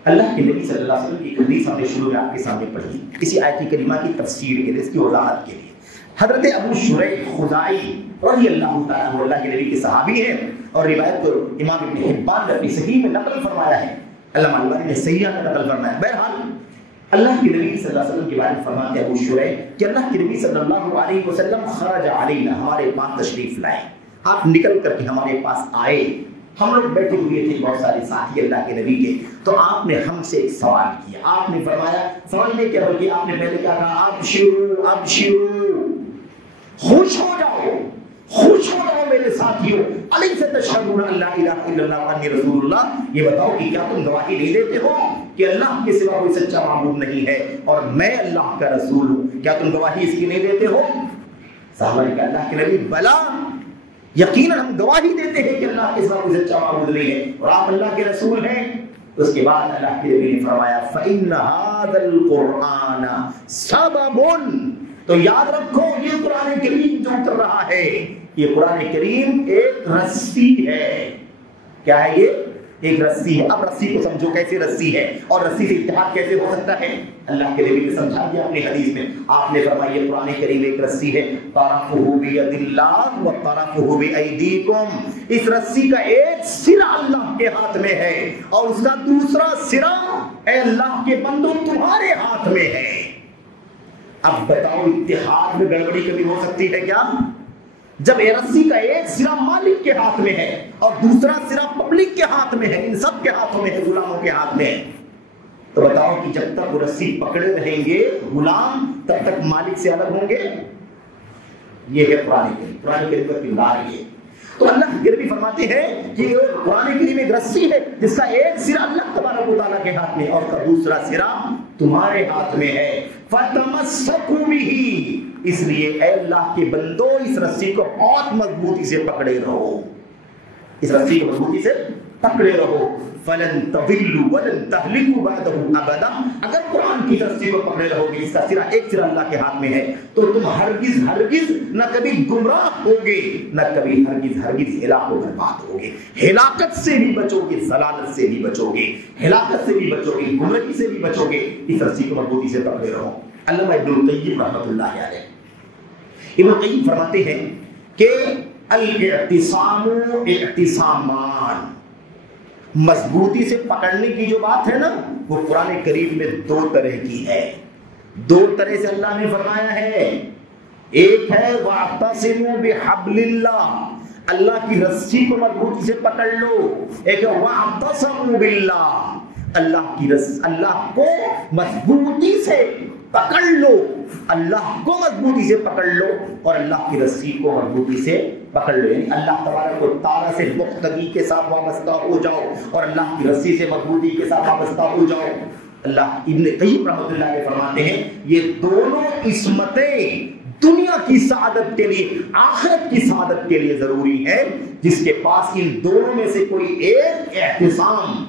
اللہ کے نبی صلی اللہ علیہ وسلم کی حدیث ہم نے شروع میں آپ کے سامنے پڑھی، اسی آیت کریمہ کی تفسیر کے لیے، اس کی وضاحت کے لیے۔ حضرت ابو شریح خزاعی رضی اللہ تعالیٰ عنہ اللہ کے نبی کے صحابی ہیں، اور روایت کو امام ابن حبان نے اپنی صحیح میں نقل فرمایا ہے، علامہ البانی نے صحیحہ میں نقل فرمایا۔ بہرحال اللہ کے نبی صلی اللہ علیہ وسلم کے بارے میں فرماتے ہیں ابو شریح کہ اللہ کے نبی صلی اللہ علیہ وسلم خرج علینا، ہمارے پاس تشریف لائے، آپ نکل کر کے ہمارے پاس آئے، ہم لوگ بیٹھے ہوئے تھے بہت سارے ساتھی اللہ کے نبی کے، تو آپ نے ہم سے ایک سوال کیا۔ آپ نے فرمایا، سوال نہیں کیا بلکہ آپ نے پہلے کیا کہا، ابشروا ابشروا، خوش ہو جاؤ، خوش ہو جاؤ میرے ساتھیوں، الیس تشہدون ان لا الہ الا اللہ وانی رسول اللہ، یہ بتاؤ کہ کیا تم گواہی نہیں دیتے ہو کہ اللہ کے سوا کوئی سچا معبود نہیں ہے اور میں اللہ کا رسول ہوں؟ کیا تم گواہی اس کی نہیں دیتے ہو؟ صحابہ نے کہا اللہ کے نبی بلا، یقیناً ہم گواہی دیتے ہیں کہ اللہ کے سوا کوئی سچا معبود نہیں ہے اور آپ اللہ کے رسول ہیں۔ اس کے بعد اللہ کے نبی نے فرمایا فَإِنَّ هَذَا الْقُرْآنَ سَبَبٌ، تو یاد رکھو یہ قرآن کریم جو اتر رہا ہے، یہ قرآن کریم ایک رسی ہے۔ کیا ہے یہ؟ ایک رسی ہے۔ اب رسی کو سمجھو کیسے رسی ہے اور رسی سے اتحاد کیسے ہو سکتا ہے؟ اللہ کے نبی نے سمجھا دیا اپنی حدیث میں، آپ نے فرمایا یہ قرآن کریم ایک رسی ہے، طرفہ بید اللہ و طرفہ بایدیکم، اس رسی کا ایک سرا اللہ کے ہاتھ میں ہے اور اس کا دوسرا سرا اے اللہ کے بندو تمہارے ہاتھ میں ہے۔ اب بتاؤ اتحاد میں گڑبڑی کبھی ہو سکتی ہے کیا؟ جب یہ رسی کا ایک سرا مالک کے ہاتھ میں ہے اور دوسرا سرا پبلک کے ہاتھ میں ہے، ان سب کے ہاتھوں میں ہے، غلاموں کے ہاتھ میں ہے، تو بتاؤ کہ جب تک وہ رسی پکڑے رہیں گے غلام تب تک مالک سے الگ ہوں گے؟ یہ ہے قرآن کریم، قرآن کریم کا کردار یہ۔ تو اللہ کے نبی فرماتے ہیں کہ قرآن کریم ایک رسی ہے جس کا ایک سرا اللہ تبارک و تعالیٰ کے ہاتھ میں اور اس کا دوسرا سرا تمہارے ہاتھ میں ہے۔ فَتَمَسَّكُوا بِهِ، اس لیے اے اللہ کے بندو اس رسی کو بہت مضبوطی سے پکڑے رہو، اس رسی کو مضبوطی سے پکڑے رہو، فلن تضلوا ولن تهلكوا بعده ابدا، اگر قرآن کی رسی کو پکڑے رہو گے، اس کا سرا ایک سرا اللہ کے ہاتھ میں ہے، تو تم ہرگز ہرگز نہ کبھی گمراہ ہوگے، نہ کبھی ہرگز ہرگز ہلاک و برباد ہوگے۔ ہلاکت سے بھی بچو گے، ضلالت سے بھی بچو گے، ہلاکت سے بھی بچو گے، گمراہی سے بھی بچو گے، اس رسی کو مضبوطی سے پکڑے رہو۔ علامہ ابن القیم رحمۃ اللہ علیہ، ابن القیم فرماتے ہیں کہ الاعتصام اعتصامان، مضبوطی سے پکڑنے کی جو بات ہے نا، وہ قرآن کریم میں دو طرح کی ہے، دو طرح سے اللہ نے فرمایا ہے۔ ایک ہے وَاعْتَصِمُوا بِحَبْلِ اللَّهِ، اللہ کی رسی کو مضبوطی سے پکڑ لو، ایک ہے وَاعْتَصَمُوا بِاللَّهِ، اللہ کو مضبوطی سے پکڑ لو، اللہ کو مضبوطی سے پکڑ لو اور اللہ کی رسی کو مضبوطی سے پکڑ لو، یعنی اللہ تبارک و تعالیٰ سے پختگی کے ساتھ وابستہ ہو جاؤ اور اللہ کی رسی سے مضبوطی کے ساتھ وابستہ ہو جاؤ۔ اللہ ابن قیم رحمۃ اللہ علیہ فرماتے ہیں یہ دونوں عصمتیں دنیا کی سعادت کے لیے، آخرت کی سعادت کے لیے ضروری ہے۔ جس کے پاس ان دونوں میں سے کوئی ایک اعتصام،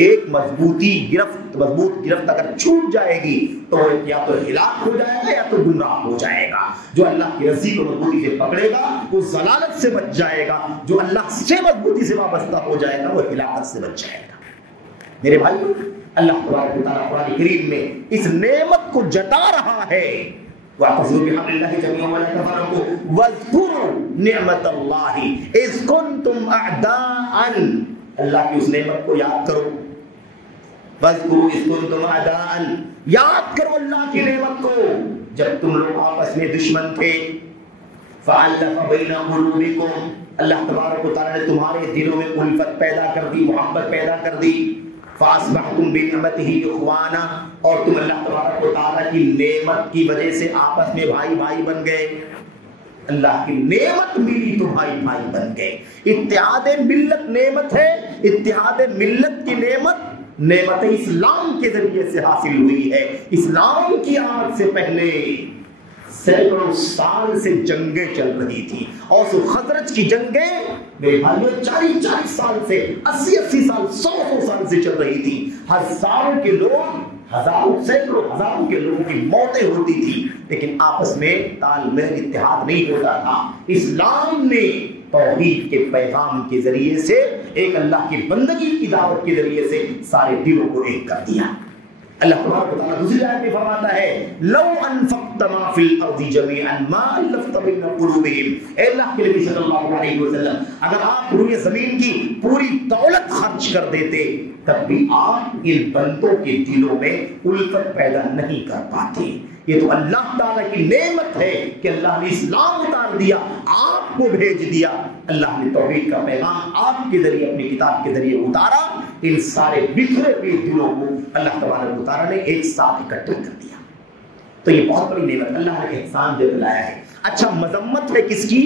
ایک مضبوط گرفت اگر چھوٹ جائے گی تو یا تو ہلاک ہو جائے گا یا تو گمراہ ہو جائے گا۔ جو اللہ کی رسی کو مضبوطی سے پکڑے گا وہ ضلالت سے بچ جائے گا، جو اللہ سے مضبوطی سے وابستہ ہو جائے گا وہ ہلاکت سے بچ جائے گا۔ میرے بھائیو، اللہ تبارک و تعالیٰ قرآن کریم میں اس نعمت کو جتا رہا ہے، وَاعْتَصِمُوا بِحَبْلِ اللَّهِ جَمِيعًا وَلَا تَفَرَّقُوا وَاذْكُرُوا نِعْمَتَ اللَّهِ إِذْ كُنْتُمْ أَعْدَاءً، اللہ کی اس نعمت کو یاد کرو، وَاذْكُرُوا إِذْ كُنْتُمْ أَعْدَاءً، یاد کرو اللہ کی نعمت کو جب تم لوگ آپس میں دشمن تھے، فَأَلَّفَ بَيْنَ قُلُوبِكُمْ، اللہ تبارک و تعالیٰ نے تمہارے دلوں میں الفت پیدا کر دی، محبت پیدا کر دی، فَأَصْبَحْتُمْ بِنِعْمَتِهِ إِخْوَانًا، اور تم اللہ تبارک و تعالیٰ کی نعمت کی وجہ سے آپس میں بھائی بھائی بن گئے، اللہ کی نعمت ملی تو بھائی بھائی بن گئے۔ اتحاد ملت نعمت ہے، اتحاد ملت کی نعمت اسلام کے ذریعے سے حاصل ہوئی ہے۔ اسلام کی آمد سے پہلے سینکڑوں سال سے جنگیں چل رہی تھی، اوس و خزرج کی جنگیں میرے بھائیوں 40 سال سے، 80 سال، 100 سال سے چل رہی تھی، ہزاروں کے لوگ، سینکڑوں ہزاروں کے لوگوں کی موتیں ہوتی تھی، لیکن آپس میں تال میل اتحاد نہیں ہوتا تھا۔ اسلام نے توحید کے پیغام کے ذریعے سے، ایک اللہ کی بندگی کی دعوت کے ذریعے سے سارے دلوں کو ایک کر دیا۔ اللہ تبارک و تعالیٰ دوسری آیت میں فرماتا ہے لو انفقت ما فی الارض جميعا ما الفت بین قلوبهم، اے اللہ کے نبی صلی اللہ علیہ وسلم، اگر آپ روئے زمین کی پوری دولت خرچ کر دیتے تب بھی آپ ان بندوں کے دلوں میں الفت پیدا نہیں کر پاتے۔ یہ تو اللہ تعالیٰ کی نعمت ہے کہ اللہ نے اسلام اتار دیا، آپ کو بھیج دیا، اللہ نے توحید کا پیغام آپ کے ذریعے، اپنی کتاب کے ذریعے اتارا، ان سارے بکھرے ہوئے دلوں کو اللہ تبارک و تعالیٰ نے ایک ساتھ اکٹھے کر دیا۔ تو یہ بہت بڑی نعمت اللہ نے احسان جتلایا ہے۔ اچھا، مذمت ہے کس کی؟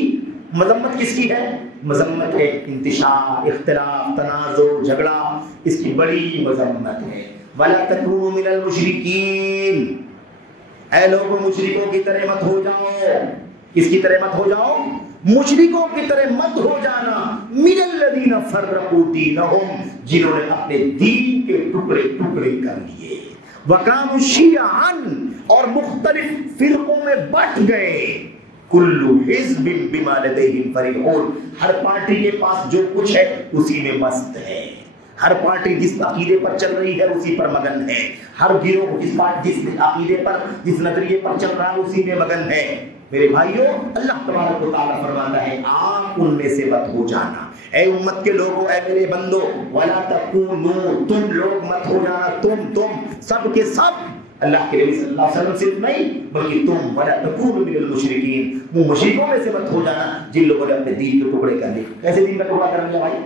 مذمت کس کی ہے؟ مذمت ہے انتشار، اختلاف، تنازع، جھگڑا، اس کی بڑی مذمت ہے۔ وَلَا تَكُونُوا مِنَ الْمُشْرِكِينَ، اے لوگوں مشرکوں کی طرح مت ہو جاؤ۔ کس کی طرح مت ہو جاؤ؟ مشرکوں کی طرح مت ہو جانا۔ مِنَ الَّذِينَ فَرَّقُوا دِينَهُمْ، جنہوں نے اپنے دین کے ٹکڑے ٹکڑے کر لیے، وَكَانُوا شِيَعًا، اور مختلف فرقوں میں بٹ گئے، کُلُّ حِزْبٍ بِمَا لَدَيْهِمْ فَرِحُونَ، ہر پارٹی کے پاس جو کچھ ہے اسی میں مست ہے، ہر پارٹی جس عقیدے پر چل رہی ہے اسی پر مگن ہے، ہر گروہ جس عقیدے پر، جس نظریے پر چل رہا ہے اسی میں مگن ہے۔ میرے بھائیوں، اللہ تبارک و تعالیٰ فرماتا ہے آپ ان میں سے مت ہو جانا۔ اے امت کے لوگوں، اے میرے بندو، وَلَا تَكُونُوا، تم لوگ مت ہو جانا، تم سب کے سب، اللہ کے نبی صلی اللہ علیہ وسلم صرف نہیں بلکہ تم، وَلَا تَكُونُوا مِنَ الْمُشْرِكِينَ، وہ مشرکوں میں سے مت ہو جانا جن لوگوں نے اپنے دین کے ٹکڑے کر لیے۔ کیسے دین کا ٹکڑا کر لیا بھائی؟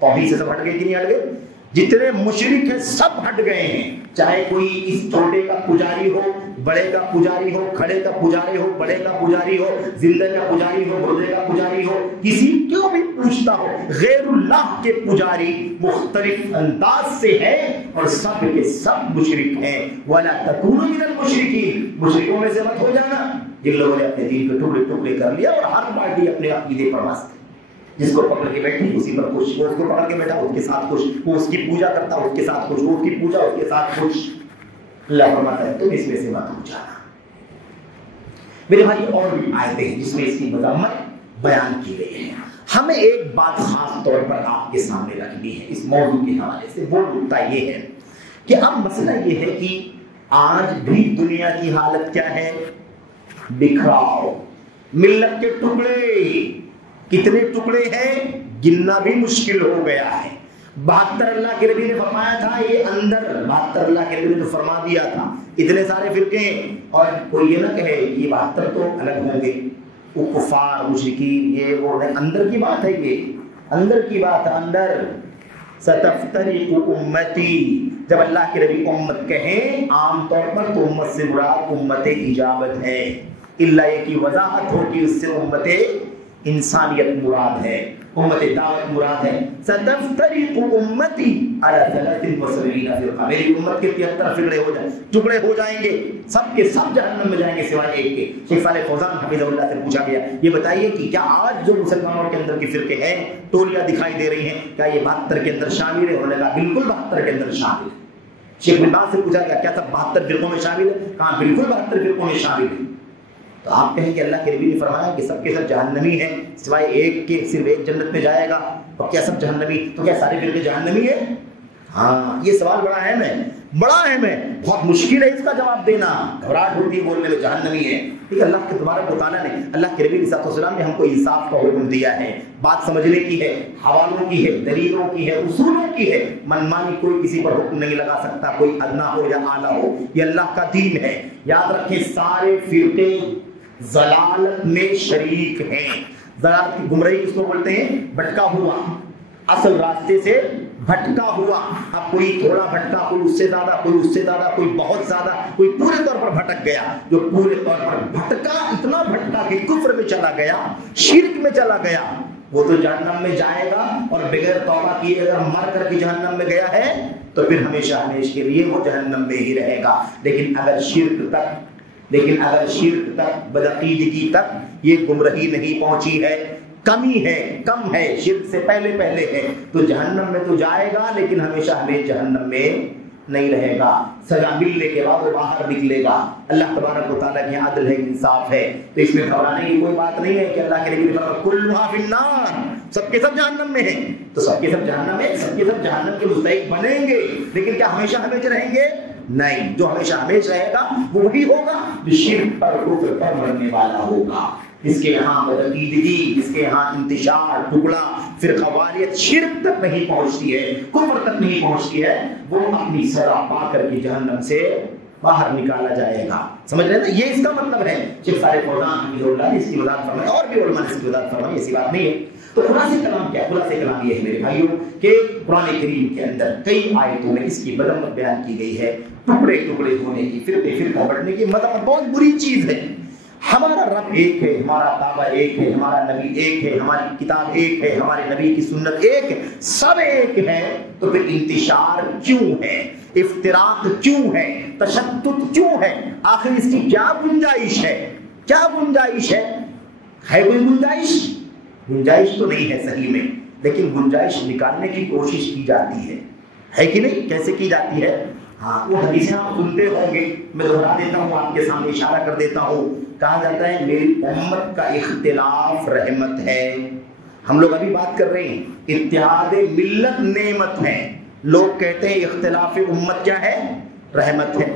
توحید سے سب ہٹ گئے کہ نہیں ہٹ گئے؟ جتنے مشرک ہیں سب ہٹ گئے ہیں، چاہے کوئی اس چھوٹے کا پجاری ہو، بڑے کا پجاری ہو، کھڑے کا پجاری ہو، بڑے کا پجاری ہو، زندہ کا پجاری ہو، مردے کا پجاری ہو، کسی کیوں بھی پوچھتا ہو، غیر اللہ کے پجاری مختلف انداز سے ہیں اور سب کے سب مشرک ہیں۔ وَلَا تَكُونُوا مِنَ الْمُشْرِكِينَ، مشرکوں میں سے مت ہو جانا جن لوگوں نے اپنے دین کے ٹکڑے ٹکڑے کر لیا اور ہر پارٹی اپنے عقیدے پر مست ہے۔ جس کو پکڑ کے بیٹھی اسی پر خوش، وہ اس کو پکڑ کے بیٹھا اس کے ساتھ خوش، وہ اس کی پوجا کرتا اس کے ساتھ خوش، وہ اس کی پوجا اس کے ساتھ خوش۔ اللہ فرماتا ہے تم اس میں سے مت ہو جانا۔ میرے بھائی اور بھی آیتیں ہیں جس میں اس کی مذمت بیان کی گئی ہے۔ ہمیں ایک بات خاص طور پر آپ کے سامنے رکھنی ہے اس موضوع کے حوالے سے، وہ نکتہ یہ ہے کہ اب مسئلہ یہ ہے کہ آج بھی دنیا کی حالت کیا ہے؟ بکھراؤ، ملت کے ٹکڑے، کتنے ٹکڑے ہیں گننا بھی مشکل ہو گیا ہے۔ 72 اللہ کے نبی نے فرمایا تھا یہ اندر، 72 اللہ کے نبی نے فرما دیا تھا اتنے سارے فرقے، اور کوئی یہ نہ کہے یہ 72 تو الگ ہوں گے، وہ کفار مشرکین یہ وہ نہیں، اندر کی بات ہے، یہ اندر کی بات ہے۔ اندر ستفترق امتی، جب اللہ کے نبی امت کہیں عام طور پر تو امت سے مراد امت اجابت ہے، اللہ یہ کی وضاحت ہو کہ اس سے امت انسانیت مراد ہے، امت دعوت مراد ہے۔ ستفترق امتی علی 73 فرقہ، میری امت کے 73 ٹکڑے ہو جائیں گے، سب کے سب جہنم میں جائیں گے سوائے ایک کے۔ شیخ صالح فوزان حفظہ اللہ سے پوچھا گیا یہ بتائیے کہ کیا آج جو مسلمانوں کے اندر کے فرقے ہیں، ٹولیاں دکھائی دے رہی ہیں، کیا یہ 72 کے اندر شامل ہے؟ انہوں نے کہا بالکل 72 کے اندر شامل ہے۔ شیخ بن باز سے پوچھا گیا کیا سب 72 فرقوں میں شامل ہے؟ کہا بالکل 72 فرقوں میں شامل ہے۔ تو آپ کہیں کہ اللہ کے نبی نے فرمایا کہ سب کے سب جہنمی ہیں سوائے ایک کے، صرف ایک جنت میں جائے گا، اور کیا سب جہنمی؟ تو کیا سارے فرقے جہنمی ہیں؟ ہاں، یہ سوال بڑا اہم ہے، بڑا اہم ہے، بہت مشکل ہے اس کا جواب دینا، گھبراہٹ ہوتی ہے بولنے میں جہنمی ہے۔ ٹھیک ہے، اللہ کے تبارک و تعالیٰ نے، اللہ کے نبی صلی اللہ علیہ وسلم نے ہم کو انصاف کا حکم دیا ہے، بات سمجھنے کی ہے، حوالوں کی ہے، دلیلوں کی ہے، اصولوں کی ہے، منمانی کوئی کسی پر حکم نہیں لگا سکتا، کوئی ادنا ہو یا اعلیٰ ہو، یہ اللہ کا دین ہے۔ یاد رکھیں سارے فرقے ضلالت میں شریک ہیں۔ ضلالت کی گمراہی اس کو بولتے ہیں بھٹکا ہوا، اصل راستے سے بھٹکا ہوا۔ اب کوئی تھوڑا بھٹکا، کوئی اس سے زیادہ، کوئی اس سے زیادہ، کوئی بہت زیادہ، کوئی پورے طور پر بھٹک گیا۔ جو پورے طور پر بھٹکا، اتنا بھٹکا کہ کفر میں چلا گیا، شرک میں چلا گیا، وہ تو جہنم میں جائے گا، اور بغیر توبہ کیے اگر مر کر کے جہنم میں گیا ہے تو پھر ہمیشہ ہمیشہ کے لیے وہ جہنم میں ہی رہے گا۔ لیکن اگر شرک تک، بدعقیدگی تک یہ گمراہی نہیں پہنچی ہے، کمی ہے، کم ہے، شرک سے پہلے ہے، تو جہنم میں تو جائے گا لیکن ہمیشہ ہمیں جہنم میں نہیں رہے گا۔ سزا ملنے کے بعد وہ باہر نکلے گا۔ اللہ تبارک و تعالیٰ کی عدل ہے، انصاف ہے، تو اس میں گھبرانے کی کوئی بات نہیں ہے کہ اللہ کے نبی نے فرمایا کلھا فی النار، سب کے سب جہنم میں ہیں، تو سب کے سب جہنم میں، سب کے سب جہنم کے مستحق بنیں گے، لیکن کیا ہمیشہ ہمیشہ رہیں گے؟ نہیں، جو ہمیشہ ہمیشہ رہے گا وہ وہی ہوگا جو شرک پر کفر پر مرنے والا ہوگا، جس کے یہاں بدعقیدگی، جس کے یہاں انتشار، ٹکڑا، فرقہ واریت شرک تک نہیں پہنچتی ہے، کفر تک نہیں پہنچتی ہے، وہ اپنی سزا پا کر کے جہنم سے باہر نکالا جائے گا۔ سمجھ رہے ہیں نا؟ یہ اس کا مطلب ہے۔ شیخ صالح فوزان حفظہ اللہ نے اس کی وضاحت فرمائی، اور بھی علماء نے اس کی وضاحت فرمائی، ایسی بات نہیں ہے۔ تو خلاصہ کلام کیا؟ خلاصہ کلام یہ ہے میرے بھائیوں کہ قرآن کریم کے اندر کئی آیتوں میں اس کی مذمت بیان کی گئی ہے، ٹکڑے ٹکڑے ہونے کی، فرقہ بٹنے کی مذمت بہت بری چیز ہے۔ ہمارا رب ایک ہے، ہمارا کعبہ ایک ہے، ہمارا نبی ایک ہے، ہماری کتاب ایک ہے، ہمارے نبی کی سنت ایک ہے، سب ایک ہے، تو پھر انتشار کیوں ہے؟ افتراق کیوں ہے؟ تشدد کیوں ہے؟ آخر اس کی کیا گنجائش ہے؟ کیا گنجائش ہے؟ ہے کوئی گنجائش؟ گنجائش تو نہیں ہے صحیح میں، لیکن گنجائش نکالنے کی کوشش کی جاتی ہے کہ نہیں؟ کیسے کی جاتی ہے؟ ہاں، وہ حدیثیں آپ سنتے ہوں گے، میں دہرا دیتا ہوں، آپ کے سامنے اشارہ کر دیتا ہوں۔ کہا جاتا ہے میری امت کا اختلاف رحمت ہے۔ ہم لوگ ابھی بات کر رہے ہیں اتحاد ملت نعمت ہے، لوگ کہتے ہیں اختلاف امت کیا ہے؟ رحمت ہے۔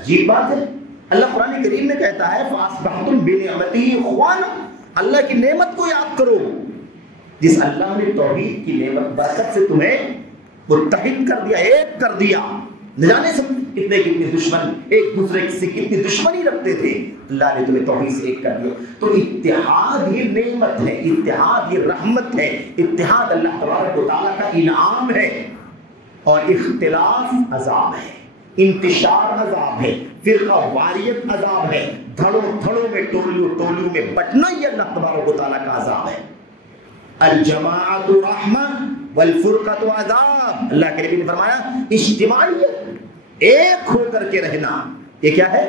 عجیب بات ہے، اللہ قرآن کریم میں کہتا ہے فَأَصْبَحْتُمْ بِنِعْمَتِهِ إِخْوَانًا، اللہ کی نعمت کو یاد کرو، جس اللہ نے توحید کی نعمت برکت سے تمہیں متحد کر دیا، ایک کر دیا۔ نہ جانے سب کتنے دشمن ایک دوسرے سے کتنی دشمنی رکھتے تھے، اللہ نے تمہیں توحید سے ایک کر دیا۔ تو اتحاد یہ نعمت ہے، اتحاد یہ رحمت ہے، اتحاد اللہ تبارک و تعالیٰ کا انعام ہے، اور اختلاف عذاب ہے، انتشار عذاب ہے، فرقہ واریت عذاب ہے، دھڑوں دھڑوں میں، ٹولیوں میں بٹنا یہ اللہ تبارک و تعالیٰ کا عذاب ہے۔ الجماعت رحمہ والفرقۃ عذاب، اللہ کے نبی نے فرمایا اجتماعیت، ایک ہو کر کے رہنا، یہ کیا ہے؟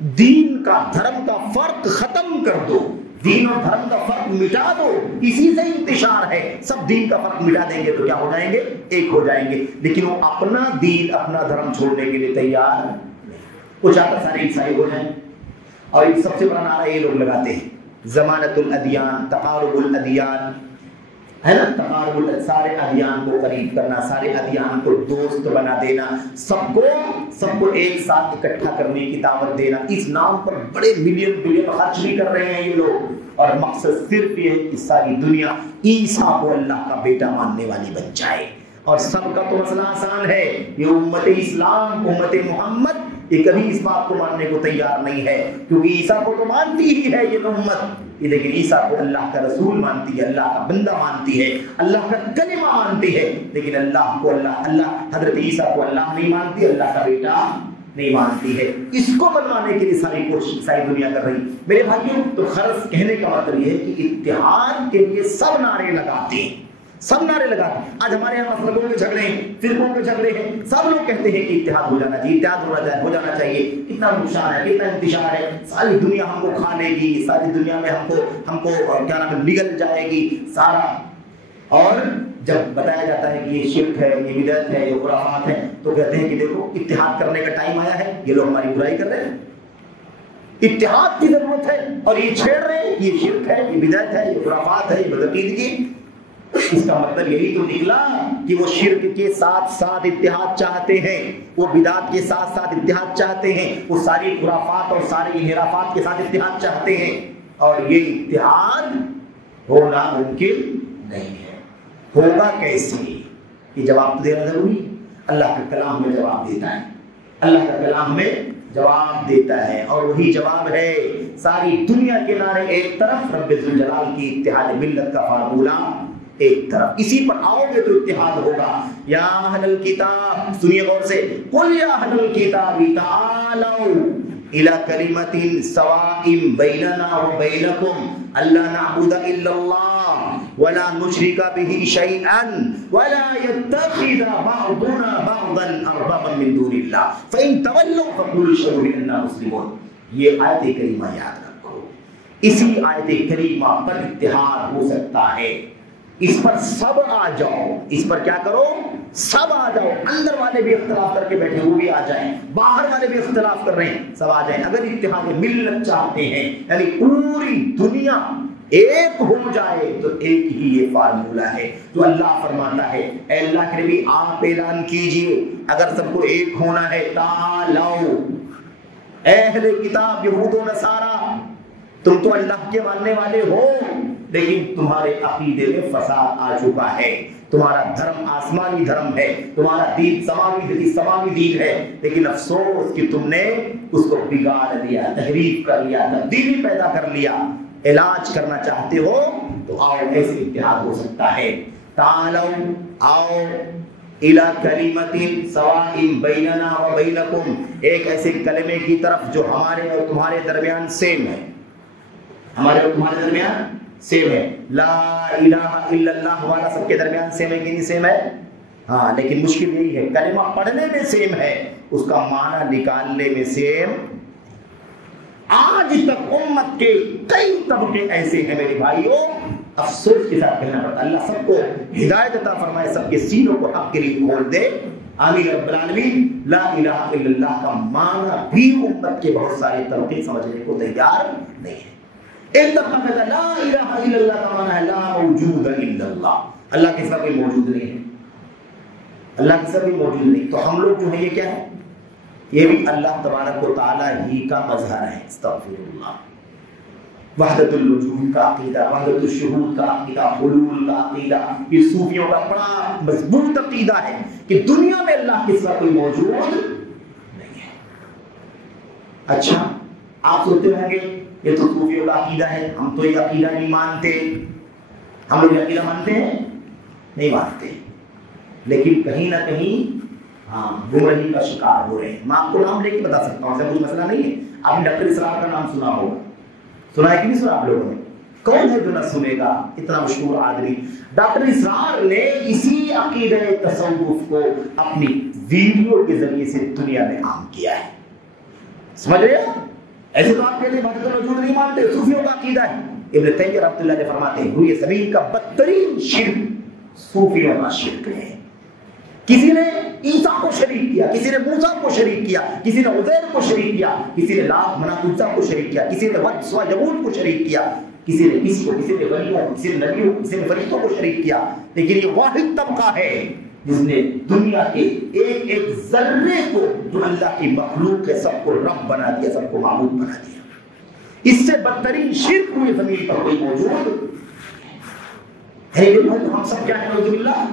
دین کا دھرم کا فرق ختم کر دو، دین اور دھرم کا فرق مٹا دو، اسی سے انتشار ہے۔ سب دین کا فرق مٹا دیں گے تو کیا ہو جائیں گے؟ ایک ہو جائیں گے۔ لیکن وہ اپنا دین اپنا دھرم چھوڑنے کے لیے تیار نہیں، وہ چاہتا سارے عیسائی ہو جائیں۔ اور سب سے بڑا نعرہ یہ لوگ لگاتے ہیں ضمانت الادیان، تقارب الادیان، ہے نا، تقارب، سارے ادیان کو قریب کرنا، سارے ادیان کو دوست بنا دینا، سب کو ایک ساتھ اکٹھا کرنے کی دعوت دینا۔ اس نام پر بڑے ملین بلین خرچ بھی کر رہے ہیں یہ لوگ، اور مقصد صرف یہ ہے کہ ساری دنیا عیسیٰ کو اللہ کا بیٹا ماننے والی بن جائے۔ اور سب کا تو مسئلہ آسان ہے، یہ امت اسلام، امت محمد، یہ کبھی اس بات کو ماننے کو تیار نہیں ہے، کیونکہ عیسیٰ کو تو مانتی ہی ہے یہ امت، لیکن عیسیٰ کو اللہ کا رسول مانتی ہے، اللہ کا بندہ مانتی ہے، اللہ کا کلمہ مانتی ہے، لیکن اللہ کو حضرت عیسیٰ کو اللہ نہیں مانتی، اللہ کا بیٹا نہیں مانتی ہے۔ اس کو منوانے کے لیے ساری کوشش ساری دنیا کر رہی۔ میرے بھائیوں، تو غرض کہنے کا مطلب یہ ہے کہ اتحاد کے لیے سب نعرے لگاتے ہیں، سب نعرے لگاتے ہیں۔ آج ہمارے یہاں مسلکوں کے جھگڑے ہیں، فرقوں کے جھگڑے ہیں، سب لوگ کہتے ہیں کہ اتحاد ہو جانا چاہیے، اتحاد ہو جانا چاہیے۔ کتنا نقصان ہے، کتنا انتشار ہے، ساری دنیا ہم کو کھا لے گی، ساری دنیا میں ہم کو کیا نام ہے، نگل جائے گی سارا۔ اور جب بتایا جاتا ہے کہ یہ شرک ہے، یہ بدعت ہے، یہ خرافات ہے، تو کہتے ہیں کہ دیکھو اتحاد کرنے کا ٹائم آیا ہے، یہ لوگ ہماری برائی کر رہے ہیں، اتحاد کی ضرورت ہے، اور یہ چھیڑ رہے ہیں، یہ شرک ہے، یہ بدعت ہے، یہ خرافات ہے، یہ بدعقیدگی۔ اس کا مطلب یہی تو نکلا کہ وہ شرک کے ساتھ ساتھ اتحاد چاہتے ہیں، وہ بدعت کے ساتھ ساتھ اتحاد چاہتے ہیں، وہ ساری خرافات اور سارے انحرافات کے ساتھ اتحاد چاہتے ہیں، اور یہ اتحاد ہونا ممکن نہیں ہے۔ ہوگا کیسے؟ یہ جواب تو دینا ضروری ہے۔ اللہ کا کلام میں جواب دیتا ہے، اللہ کا کلام میں جواب دیتا ہے، اور وہی جواب ہے ساری دنیا کے نعرے ایک طرف، رب ذوالجلال کی اتحاد ملت کا فارمولہ ایک طرف، اسی پر آؤ گے تو اتحاد ہوگا۔ یا اہل الکتاب، سنیے غور سے، قل یا اہل الکتاب تعالوا الی کلمۃ سواء بیننا وبینکم الا نعبد الا اللہ ولا نشرک به شیئا ولا يتخذ بعضنا بعضا اربابا من دون اللہ فان تولوا فقولوا اشهدوا بأننا مسلمون۔ یہ آیت کریمہ یاد رکھو، اسی آیت کریمہ پر اتحاد ہو سکتا ہے۔ اس پر سب آ جاؤ، اس پر کیا کرو؟ سب آ جاؤ۔ اندر والے بھی اختلاف کر کے بیٹھے وہ بھی آ جائیں، باہر والے بھی اختلاف کر رہے ہیں، سب آ جائیں۔ اگر اتحاد ملت چاہتے ہیں، یعنی پوری دنیا ایک ہو جائے، تو ایک ہی یہ فارمولہ ہے جو اللہ فرماتا ہے۔ اے اللہ کے نبی، آپ اعلان کیجئے اگر سب کو ایک ہونا ہے، تعالو اے اہل کتاب یہود و نصارا، تم تو اللہ کے ماننے والے ہو، لیکن تمہارے عقیدے میں فساد آ چکا ہے، تمہارا دھرم آسمانی دھرم ہے، تمہارا دین سماوی دین ہے، لیکن افسوس کہ تم نے اس کو بگاڑ دیا، تحریف کر لیا، تبدیلی پیدا کر لیا۔ علاج کرنا چاہتے ہو تو آؤ، ایسے اتحاد ہو سکتا ہے۔ تعالو، آؤ، الی کلمۃ سواء بیننا وبینکم، ایک ایسے کلمے کی طرف جو ہمارے اور تمہارے درمیان سیم ہے، ہمارے اور تمہارے درمیان سیم ہے۔ لا الہ الا اللہ والا سب کے درمیان سیم ہے کہ نہیں سیم ہے؟ ہاں، لیکن مشکل یہی ہے، کلمہ پڑھنے میں سیم ہے، اس کا معنی نکالنے میں سیم۔ آج تک امت کے کئی طبقے ایسے ہیں میرے بھائیوں، افسوس کے ساتھ کہنا پڑتا، اللہ سب کو ہدایت عطا فرمائے، سب کے سینوں کو حق کے لیے کھول دے، آمین رب العالمین۔ لا الہ الا اللہ کا معنی بھی امت کے بہت سارے طبقے سمجھنے کو تیار نہیں ہے۔ ایک طبقہ کہتا ہے لا الہ الا اللہ کا معنی ہے لا موجود الا اللہ، اللہ کے سوا کوئی موجود نہیں ہے، اللہ کے سوا کوئی موجود نہیں۔ تو ہم لوگ جو ہیں یہ کیا ہے؟ یہ بھی اللہ تبارک و تعالی ہی کا مظہر ہے، استغفر اللہ۔ وحدت الوجود کا عقیدہ، وحدت الشہود کا عقیدہ، حلول کا عقیدہ، یہ صوفیوں کا بڑا مضبوط عقیدہ ہے کہ دنیا میں اللہ کے سوا کوئی موجود نہیں ہے۔ اچھا، آپ سوچتے ہوں گے یہ تو صوفیوں کا عقیدہ ہے، ہم تو یہ عقیدہ نہیں مانتے، ہم لوگ یہ عقیدہ مانتے ہیں؟ نہیں مانتے، لیکن کہیں نہ کہیں ہاں گمراہی کا شکار ہو رہے ہیں۔ میں آپ کو نام لے کے بتا سکتا ہوں، ایسا کچھ مسئلہ نہیں ہے۔ آپ نے ڈاکٹر اسرار کا نام سنا ہوگا، سنا ہے کہ نہیں سنا آپ لوگوں نے؟ کون ہے جو نہ سنے گا، اتنا مشہور آدمی۔ ڈاکٹر اسرار نے اسی عقیدہ تصوف کو اپنی ویڈیو کے ذریعے سے دنیا میں عام کیا ہے، سمجھ رہے ہو؟ ایسے تو آپ کہتے ہیں وحدت الوجود نہیں مانتے، صوفیوں کا عقیدہ ہے۔ ابن تیمیہ رحمۃ اللہ علیہ فرماتے ہیں روح زمین کا بدترین شرک صوفیوں کا شرک ہے۔ کسی نے عیسیٰ کو شریک کیا، کسی نے موسیٰ کو شریک کیا، کسی نے عزیر کو شریک کیا، کسی نے لات منات عزیٰ کو شریک کیا، کسی نے ود سوا یغوث کو شریک کیا، کسی نے کسی کو، کسی نے ولیوں کو، کسی نے نبیوں کو، کسی نے فرشتوں کو شریک کیا۔ لیکن یہ واحد طبقہ ہے جس نے دنیا کے ایک ایک ذرے کو جو اللہ کی مخلوق ہے سب کو رب بنا دیا، سب کو معبود بنا دیا۔ اس سے بدترین شرک ہوئی زمین پر کوئی موجود ہے؟ ہم سب کیا ہے نعوذ باللہ؟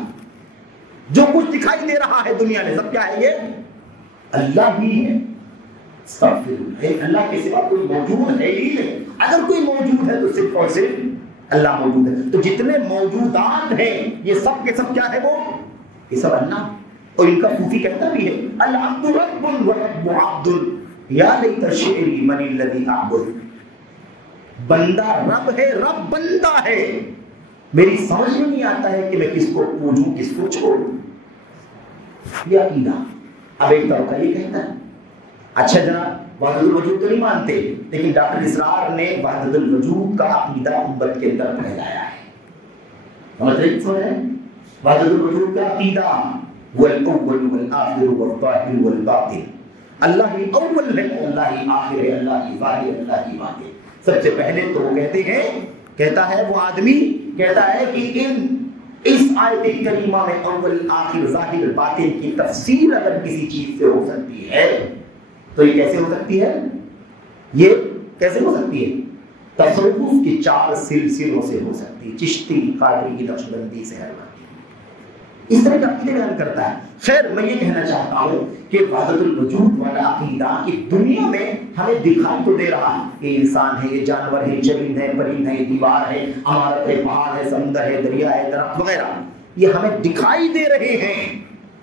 جو کچھ دکھائی دے رہا ہے دنیا میں سب کیا ہے؟ یہ اللہ ہی ہے۔ اللہ کے سوا کوئی موجود ہے ہی نہیں۔ اگر کوئی موجود ہے تو صرف اور صرف اللہ موجود ہے۔ تو جتنے موجودات ہیں یہ سب کے سب کیا ہے؟ وہ یہ سب اللہ۔ اور ان کا صوفی کہتا بھی ہے العبد رب ورب عبد یا لیت شعری من الذی اعبد۔ بندہ رب ہے، رب بندہ ہے، میری سمجھ میں نہیں آتا ہے کہ میں کس کو پوجوں کس کو چھوڑوں۔ یہ عقیدہ۔ اب ایک طبقہ یہ کہتا ہے اچھا جناب وحدت الوجود تو نہیں مانتے، لیکن ڈاکٹر اسرار نے وحدت الوجود کا عقیدہ امت کے اندر پھیلایا ہے۔ سمجھ رہے ہیں؟ وحدت الوجود کا عقیدہ وہ الاول والآخر والظاہر والباطن، اللہ ہی اول ہے، اللہ ہی آخر ہے، اللہ ہی ظاہر، اللہ ہی باطن۔ سب سے پہلے تو وہ کہتے ہیں، کہتا ہے وہ آدمی کہتا ہے کہ اس آیت کریمہ میں اول آخر ظاہر باطن کی تفسیر اگر کسی چیز سے ہو سکتی ہے تو یہ کیسے ہو سکتی ہے؟ یہ کیسے ہو سکتی ہے؟ تصوف کی 4 سلسلوں سے ہو سکتی ہے، چشتی، قادری، نقشبندی سے ہر بات اس طرح کا عقیدے بیان کرتا ہے۔ خیر میں یہ کہنا چاہتا ہوں کہ وحدت الوجود والا عقیدہ کی دنیا میں ہمیں دکھائی تو دے رہا ہے کہ انسان ہے، یہ جانور ہے، چرند ہے، پرند ہے، دیوار ہے، عمارت ہے، پہاڑ ہے، سمندر ہے، دریا ہے، درخت وغیرہ، یہ ہمیں دکھائی دے رہے ہیں،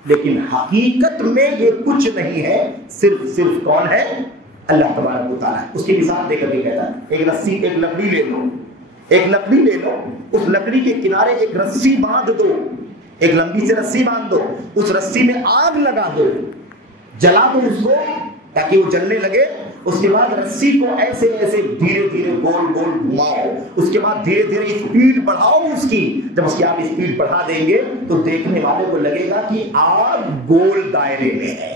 لیکن حقیقت میں یہ کچھ نہیں ہے۔ صرف کون ہے؟ اللہ تبارک و تعالیٰ۔ اس کی مثال دے کر کے کہتا ہے ایک رسی، ایک لکڑی لے لو، ایک لکڑی لے لو، اس لکڑی کے کنارے ایک رسی باندھ دو، ایک لمبی سے رسی باندھ دو، اس رسی میں آگ لگا دو، جلا دو اس کو تاکہ وہ جلنے لگے۔ اس کے بعد رسی کو ایسے ایسے دھیرے دھیرے گول گول گھماؤ، اس کے بعد دھیرے دھیرے اسپیڈ بڑھاؤ اس کی۔ جب اس کی آپ اسپیڈ بڑھا دیں گے تو دیکھنے والے کو لگے گا کہ آگ گول دائرے میں ہے۔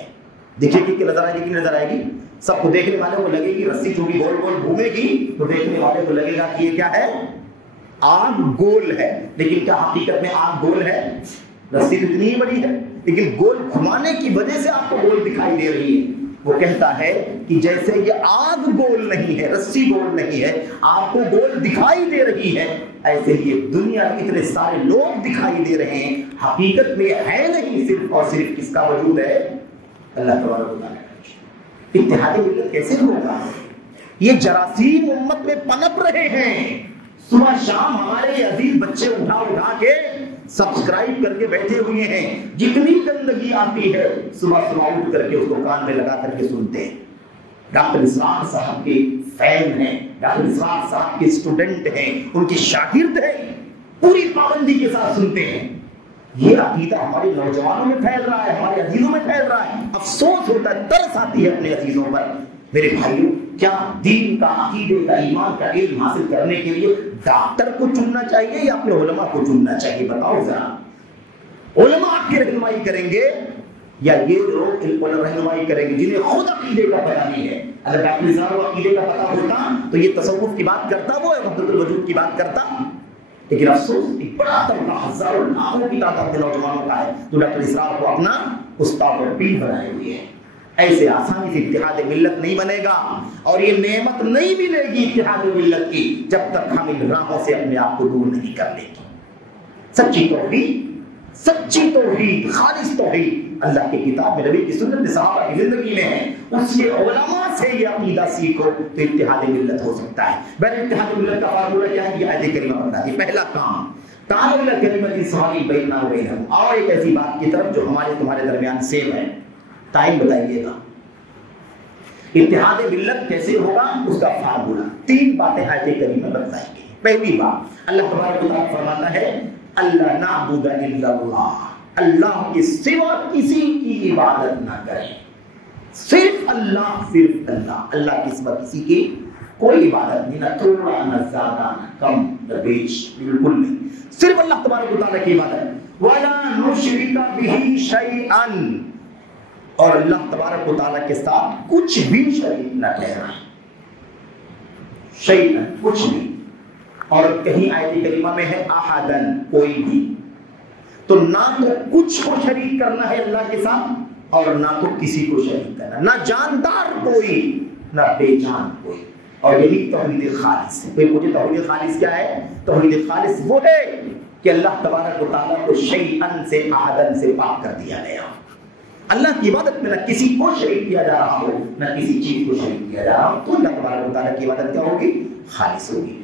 دیکھیے کہ نظر آئے گی کہ نظر آئے گی؟ سب کو دیکھنے والے کو لگے گی رسی چونکہ گول گول گھومے گی تو دیکھنے والے کو لگے گا کہ یہ کیا ہے؟ آگ گول ہے۔ لیکن کیا حقیقت میں آگ گول ہے؟ رسی تو اتنی ہی بڑی ہے لیکن گول گھمانے کی وجہ سے آپ کو گول دکھائی دے رہی ہے۔ وہ کہتا ہے کہ جیسے یہ آگ گول نہیں ہے، رسی گول نہیں ہے، آپ کو گول دکھائی دے رہی ہے، ایسے ہی یہ دنیا کے اتنے سارے لوگ دکھائی دے رہے ہیں، حقیقت میں ہے نہیں، صرف اور صرف کس کا وجود ہے؟ اللہ تبارک و تعالیٰ۔ اتحاد ملت کیسے ہوگا؟ یہ جراثیم امت میں پنپ رہے ہیں۔ صبح شام ہمارے عزیز بچے اٹھا کے سبسکرائب کر کے بیٹھے ہوئے ہیں، جتنی گندگی آتی ہے صبح اٹھ کر کے اس کو کان میں لگا کر کے سنتے ہیں۔ ڈاکٹر اسرار صاحب کے فین ہیں، ڈاکٹر اسرار صاحب کے اسٹوڈنٹ ہیں، ان کے شاگرد ہیں، پوری پابندی کے ساتھ سنتے ہیں۔ یہ عقیدہ ہمارے نوجوانوں میں پھیل رہا ہے، ہمارے عزیزوں میں پھیل رہا ہے۔ افسوس ہوتا ہے، ترس آتی ہے اپنے عزیزوں پر۔ میرے بھائیوں، کیا دین کا، عقیدے کا، ایمان کا علم حاصل کرنے کے لیے ڈاکٹر کو چننا چاہیے یا اپنے علماء کو چننا چاہیے؟ بتاؤ ذرا۔ علماء آپ کی رہنمائی کریں گے یا یہ لوگ رہنمائی کریں گے جنہیں خود عقیدے کا پتہ نہیں ہے؟ اگر ڈاکٹر اسرار کو عقیدے کا پتہ ہوتا تو یہ تصوف کی بات کرتا، وہ وحدت الوجود کی بات کرتا۔ لیکن افسوس ایک بڑا طبقہ، ہزاروں لاکھوں کی تعداد کے نوجوانوں کا ہے جو ڈاکٹر اسرار کو اپنا استاد اور پیر بنائے ہوئے ہیں۔ ایسے آسانی سے اتحاد ملت نہیں بنے گا اور یہ نعمت نہیں ملے گی اتحاد ملت کی جب تک ہم ان راہوں سے اپنے آپ کو دور نہیں کر لیں گے۔ سچی توحید، خالص توحید اللہ کی کتاب میں، نبی کی سنت، صحابہ کی زندگی میں ہے، اس کے علماء سے یہ عقیدہ سیکھو تو اتحاد ملت ہو سکتا ہے۔ بہر اتحاد ملت کا فارمولہ کیا ہے؟ یہ آیت کریمہ بتاتی ہے۔ پہلا کام تعالوا الی کلمۃ سواء بیننا و بینکم، اور ایک ایسی بات کی طرف جو ہمارے تمہارے درمیان سیم ہے، ٹائم بتائیے گا۔ اتحاد ملت کیسے ہوگا؟ اس کا فارمولہ 3 باتیں آیت کریمہ میں بتائی گئی۔ پہلی بات، اللہ تبارک و تعالیٰ فرماتا ہے اللہ نعبد الا اللہ، اللہ کے سوا کسی کی عبادت نہ کریں۔ صرف اللہ، اللہ کے سوا کسی کی کوئی عبادت نہیں، نہ تھوڑا نہ زیادہ نہ کم نہ بیش، بالکل نہیں، صرف اللہ تبارک و تعالیٰ کی عبادت۔ وَلَا نُشْرِكَ بِهِ شَيْئًا، اور اللہ تبارک و تعالیٰ کے ساتھ کچھ بھی شریک نہ ٹھہرائیں، شیئا کچھ بھی۔ اور کہیں آیت کریمہ میں ہے احدن، کوئی بھی، تو نہ تو کچھ کو شریک کرنا ہے اللہ کے ساتھ اور نہ تو کسی کو شریک کرنا، نہ جاندار کوئی نہ بے جان کوئی، اور یہی توحید خالص ہے۔ کوئی مجھے توحید خالص کیا ہے؟ توحید خالص وہ ہے کہ اللہ تبارک و تعالیٰ کو شیئن سے احدن سے پاک کر دیا گیا، اللہ کی عبادت میں نہ کسی کو شریک کیا جا رہا ہو نہ کسی چیز کو شریک کیا جا رہا ہو، تو اللہ تبارک و تعالیٰ کی عبادت کیا ہوگی؟ خالص ہوگی۔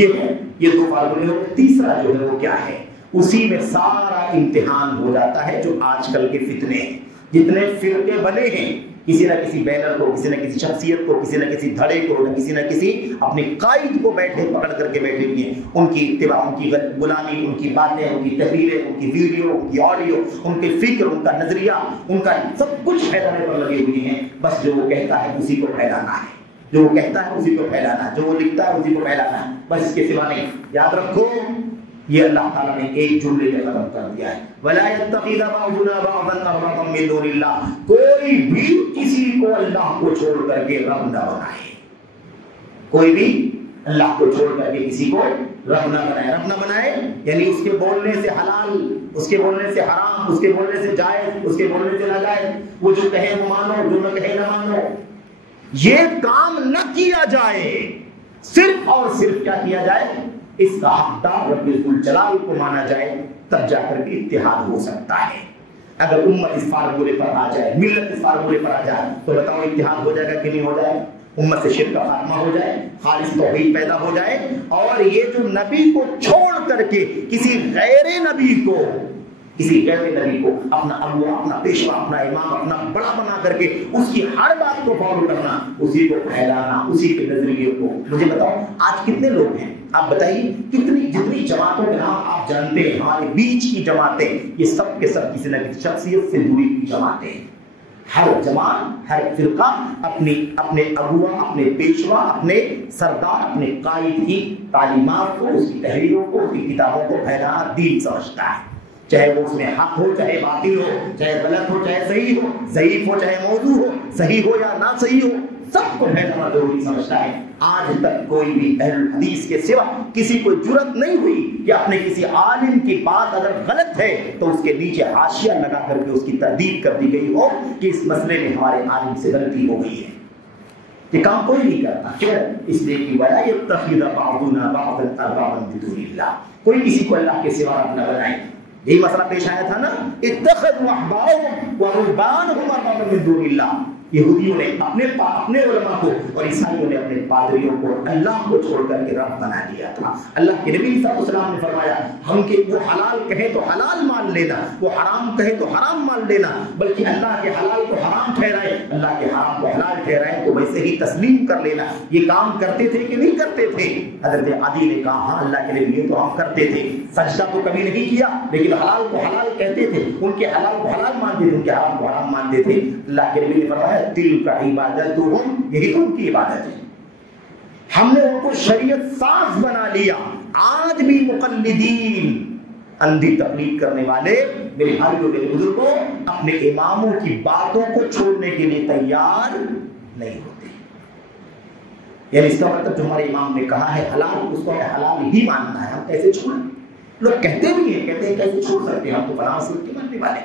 یہ ہے، یہ دو فارمولے ہو۔ تیسرا جو ہے وہ کیا ہے؟ اسی میں سارا امتحان ہو جاتا ہے جو آج کل کے فتنے ہیں، جتنے فرقے بنے ہیں، کسی نہ کسی بینر کو، کسی نہ کسی شخصیت کو، کسی نہ کسی دھڑے کو، نہ کسی نہ کسی اپنے قائد کو بیٹھے پکڑ کر کے بیٹھے ہوئے ہیں، ان کی اتباع، ان کی غلامی، ان کی باتیں، ان کی تحریریں، ان کی ویڈیو، ان کی آڈیو، ان کے فکر، ان کا نظریہ، ان کا سب کچھ پھیلانے پر لگے ہوئے ہیں۔ بس جو وہ کہتا ہے اسی کو پھیلانا ہے، جو وہ کہتا ہے اسی کو پھیلانا ہے، جو وہ لکھتا ہے اسی کو پھیلانا ہے، بس اس کے سوا نہیں۔ یاد رکھو یہ اللہ تعالیٰ نے ایک جملے میں ختم کر دیا ہے، وَلَا يَتَّخِذَ بَعْضُنَا بَعْضًا أَرْبَابًا مِّن دُونِ اللَّهِ، کوئی بھی کسی کو اللہ کو چھوڑ کر کے رب نہ بنائے، کوئی بھی اللہ کو چھوڑ کر کے کسی کو رب نہ بنائے۔ رب نہ بنائے یعنی اس کے بولنے سے حلال، اس کے بولنے سے حرام، اس کے بولنے سے جائز، اس کے بولنے سے ناجائز، وہ جو کہے وہ مانو، جو نہ کہے نہ مانو، یہ کام نہ کیا جائے، صرف اور صرف کیا کیا جائے؟ اس کا حقدار رب ذوالجلال کو مانا جائے، تب جا کر کے اتحاد ہو سکتا ہے۔ اگر امت اس فارمولے پر آ جائے، ملت اس فارمولے پر آ جائے، تو بتاؤ اتحاد ہو جائے گا کہ نہیں ہو جائے؟ امت سے شرک کا خاتمہ ہو جائے، خالص توحید پیدا ہو جائے، اور یہ جو نبی کو چھوڑ کر کے کسی غیر نبی کو اپنا ابو، اپنا پیشوا، اپنا امام، اپنا بڑا بنا کر کے اس کی ہر بات کو فالو کرنا، اسی کو پھیلانا، اسی کے نظریے کو۔ مجھے بتاؤ آج کتنے لوگ ہیں، آپ بتائیے جتنی جماعتوں کے نام آپ جانتے ہیں، ہمارے بیچ کی جماعتیں، یہ سب کے سب کسی نہ کسی شخصیت سے جڑی ہوئی جماعتیں ہیں۔ ہر جماعت، ہر فرقہ اپنے ابوا، اپنے پیشوا، اپنے سردار، اپنے قائد کی تعلیمات کو، اس کی تحریروں کو، اس کی کتابوں کو پھیلانا دین سمجھتا ہے، چاہے وہ اس میں حق ہو، چاہے باطل ہو، چاہے غلط ہو، چاہے صحیح ہو، ضعیف ہو چاہے موضوع ہو، صحیح ہو یا نہ صحیح ہو، سب کو پھیلانا ضروری سمجھتا ہے۔ آج تک کوئی بھی اہل الحدیث کے سوا کسی کو جرأت نہیں ہوئی کہ اپنے کسی عالم کی بات اگر غلط ہے تو اس کے نیچے حاشیہ لگا کر کے اس کی تردید کر دی گئی ہو کہ اس مسئلے میں ہمارے عالم سے غلطی ہو گئی ہے۔ یہ کام کوئی نہیں کرتا، کیوں؟ اس لیے کہ وَلَا يَتَّخِذَ بَعْضُنَا بَعْضًا أَرْبَابًا مِّن دُونِ اللَّهِ، کوئی کسی کو اللہ کے سوا رب نہ بنائے۔ یہی مسئلہ پیش آیا تھا نا، اتخذوا احبارهم ورهبانهم اربابا من دون اللہ، یہودیوں نے اپنے علماء کو اور عیسائیوں نے اپنے پادریوں کو اللہ کو چھوڑ کر کے رب بنا لیا تھا۔ اللہ کے نبی صلی اللہ علیہ وسلم نے فرمایا ہم کہ وہ حلال کہیں تو حلال مان لینا، وہ حرام کہیں تو حرام مان لینا، بلکہ اللہ کے حلال کو حرام ٹھہرائے، اللہ کے حرام کو حلال ٹھہرائے تو ویسے ہی تسلیم کر لینا۔ یہ کام کرتے تھے کہ نہیں کرتے تھے؟ حضرت عدی نے کہا ہاں اللہ کے نبی یہ تو ہم کرتے تھے، سجدہ تو کبھی نہیں کیا لیکن حلال کو حلال کہتے تھے، ان کے حلال کو حلال مانتے تھے، ان کے حرام کو حرام مانتے تھے۔ اللہ کے نبی نے فرمایا تلک عبادتہم، یہی ان کی عبادت ہے، ہم نے ان کو شریعت ساز بنا لیا۔ آج بھی مقلدین، اندھی تقلید کرنے والے میرے بھائیوں میرے بزرگوں اپنے اماموں کی باتوں کو چھوڑنے کے لیے تیار نہیں ہوتے، یعنی اس کا مطلب جو ہمارے امام نے کہا ہے حلال، اس کو ہمیں حلال ہی ماننا ہے، ہم کیسے چھوڑیں؟ لوگ کہتے بھی ہیں، کہتے ہیں کیسے چھوڑ سکتے ہیں، ہم تو فلاں مسلک کے ماننے والے۔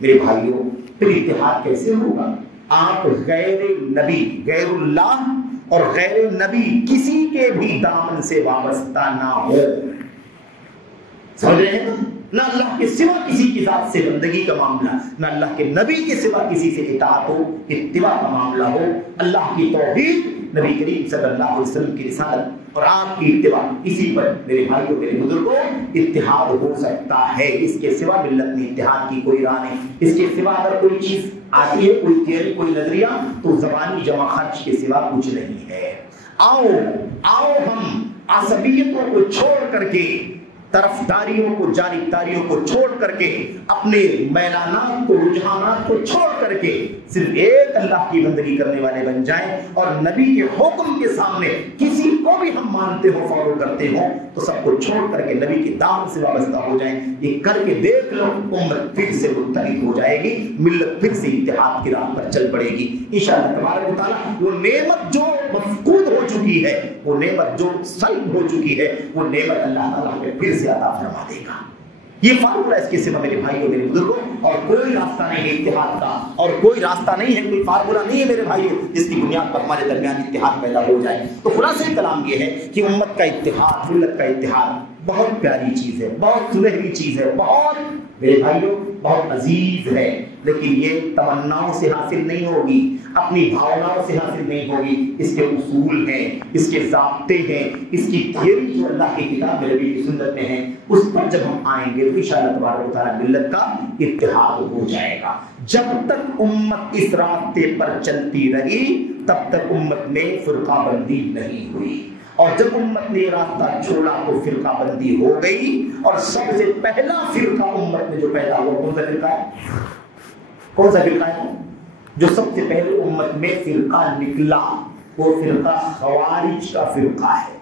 میرے بھائیوں پھر اتحاد کیسے ہوگا؟ آپ غیر نبی، غیر اللہ اور غیر نبی کسی کے بھی دامن سے وابستہ نہ ہو، سمجھ رہے ہیں؟ نہ اللہ کے سوا کسی کی ذات سے بندگی کا معاملہ، نہ اللہ کے نبی کے سوا کسی سے اطاعت ہو، اتباع کا معاملہ ہو، اللہ کی توحید، نبی کریم صلی اللہ علیہ وسلم کی رسالت اور آپ کی اتباع، اسی پر میرے بھائیوں میرے بزرگوں اتحاد ہو سکتا ہے۔ اس کے سوا ملت میں اتحاد کی کوئی راہ نہیں، اس کے سوا اگر کوئی چیز آتی ہے، کوئی تھیوری، کوئی نظریہ، تو زبانی جمع خرچ کے سوا کچھ نہیں ہے۔ آؤ ہم عصبیتوں کو چھوڑ کر کے طرفداریوں کو جانبداریوں کو چھوڑ کر کے اپنے میلانات کو رجحانات کو چھوڑ کر کے صرف ایک اللہ کی بندگی کرنے والے بن جائیں اور نبی کے حکم کے سامنے کسی کو بھی ہم مانتے ہو فالو کرتے ہو تو سب کو چھوڑ کر کے نبی کے دامن سے وابستہ ہو جائیں. یہ کر کے دیکھ لو امت پھر سے متحد ہو جائے گی, ملت پھر سے اتحاد کی راہ پر چل پڑے گی انشاءاللہ تبارک و تعالیٰ. وہ نعمت جو مفقود ہو چکی ہے, وہ نعمت جو سلب ہو چکی ہے, وہ نعمت اللہ تعالیٰ پہ پھر سے عطا فرما دے گا. یہ فارمولہ اس کے سوا میرے بھائیوں میرے بزرگوں اور کوئی راستہ نہیں ہے اتحاد کا, اور کوئی راستہ نہیں ہے, کوئی فارمولہ نہیں ہے میرے بھائیوں جس کی بنیاد پر ہمارے درمیان اتحاد پیدا ہو جائے. تو خلاصہ کلام یہ ہے کہ امت کا اتحاد, ملت کا اتحاد بہت پیاری چیز ہے, بہت سنہری چیز ہے, بہت میرے بھائیوں بہت عزیز ہے, لیکن یہ تمناؤں سے حاصل نہیں ہوگی, اپنی بھاوناؤں سے حاصل نہیں ہوگی. اس کے اصول ہیں, اس کے ضابطے ہیں, اس کی تھیوری جو اللہ کی کتاب میں نبی کی سنت میں ہے, اس پر جب ہم آئیں گے تو انشاءاللہ تبارک و تعالیٰ ملت کا اتحاد ہو جائے گا. جب تک امت اس راستے پر چلتی رہی تب تک امت میں فرقہ بندی نہیں ہوئی, اور جب امت نے راستہ چھوڑا تو فرقہ بندی ہو گئی. اور سب سے پہلا فرقہ امت میں جو پیدا ہوا کون سا فرقہ ہے؟ کون سا فرقہ ہے جو سب سے پہلے امت میں فرقہ نکلا؟ وہ فرقہ خوارج کا فرقہ ہے.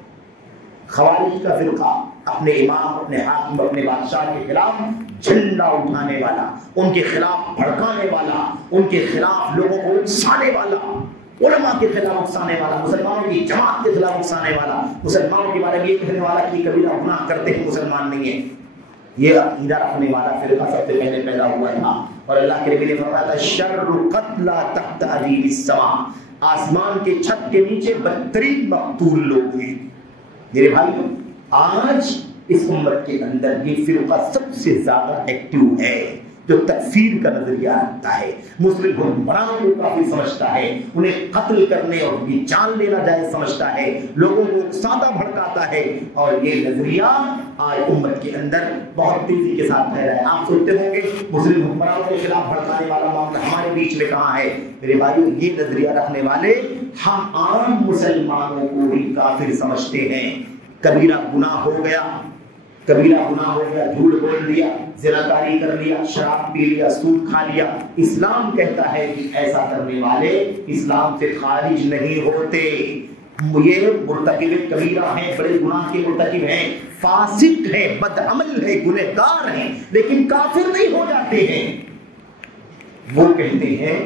خوارج کا فرقہ اپنے امام, اپنے حاکم, اپنے بادشاہ کے خلاف جھنڈا اٹھانے والا, ان کے خلاف بھڑکانے والا, ان کے خلاف لوگوں کو اکسانے والا, علماء کے خلاف اکسانے والا, مسلمانوں کی جماعت کے خلاف اکسانے والا, مسلمانوں کے بارے میں یہ کہنے والا کہ کبیرہ گناہ کرتے ہیں مسلمان نہیں ہے. یہ عقیدہ رکھنے والا فرقہ سب سے پہلے پیدا ہوا تھا. اور اللہ کے نبی نے فرمایا تھا شر قتل تحت عظیم السماء, آسمان کے چھت کے نیچے بدترین مقتول لوگ ہیں. میرے بھائیوں آج اس امت کے اندر یہ فرقہ سب سے زیادہ ایکٹیو ہے جو تکفیر کا نظریہ رکھتا ہے, مسلم حکمرانوں کو کافی سمجھتا ہے, انہیں قتل کرنے اور ان کی جان لینا جائز سمجھتا ہے, لوگوں کو سادہ بھڑکاتا ہے. اور یہ نظریہ آج امت کے اندر بہت تیزی کے ساتھ پھیلا ہے. آپ سنتے ہوں گے مسلم حکمرانوں کے خلاف بھڑکانے والا معاملہ ہمارے بیچ میں کہاں ہے؟ میرے بھائیوں یہ نظریہ رکھنے والے ہم عام مسلمانوں کو ہی کافر سمجھتے ہیں. کبیرہ گناہ ہو گیا, کبیرہ گناہ ہو گیا, جھوٹ بول دیا, زناکاری کر لیا, شراب پی لیا, سود کھا لیا, اسلام کہتا ہے کہ ایسا کرنے والے اسلام سے خارج نہیں ہوتے. یہ مرتکب کبیرہ ہیں, بڑے گناہ کے مرتکب ہیں, فاسق ہیں, بدعمل ہیں, گنہگار ہیں, لیکن کافر نہیں ہو جاتے ہیں. وہ کہتے ہیں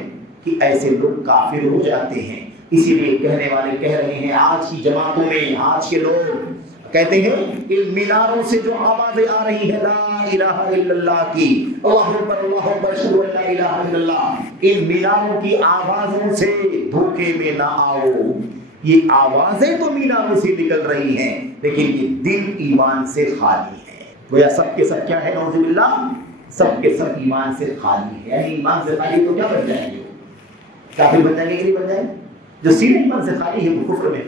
کہ ایسے لوگ کافر ہو جاتے ہیں. اسی لیے کہنے والے کہہ رہے ہیں آج کی جماعتوں میں آج کے لوگ کہتے ہیں ان میناروں سے جو آوازیں آ رہی ہیں لا الہ الا اللہ کی, اللہ اکبر اشہد ان لا الہ الا اللہ, ان میناروں کی آوازوں سے دھوکے میں نہ آؤ. یہ آوازیں تو میناروں سے نکل رہی ہیں لیکن یہ دل ایمان سے خالی ہے. گویا سب کے سب کیا ہے نعوذ باللہ, سب کے سب ایمان سے خالی ہے. یعنی ایمان سے خالی تو کیا بن جائیں گے؟ کافر بن جائیں گے کہ نہیں بن جائیں گے؟ جو سیدھے ایمان سے خالی ہے وہ کفر میں.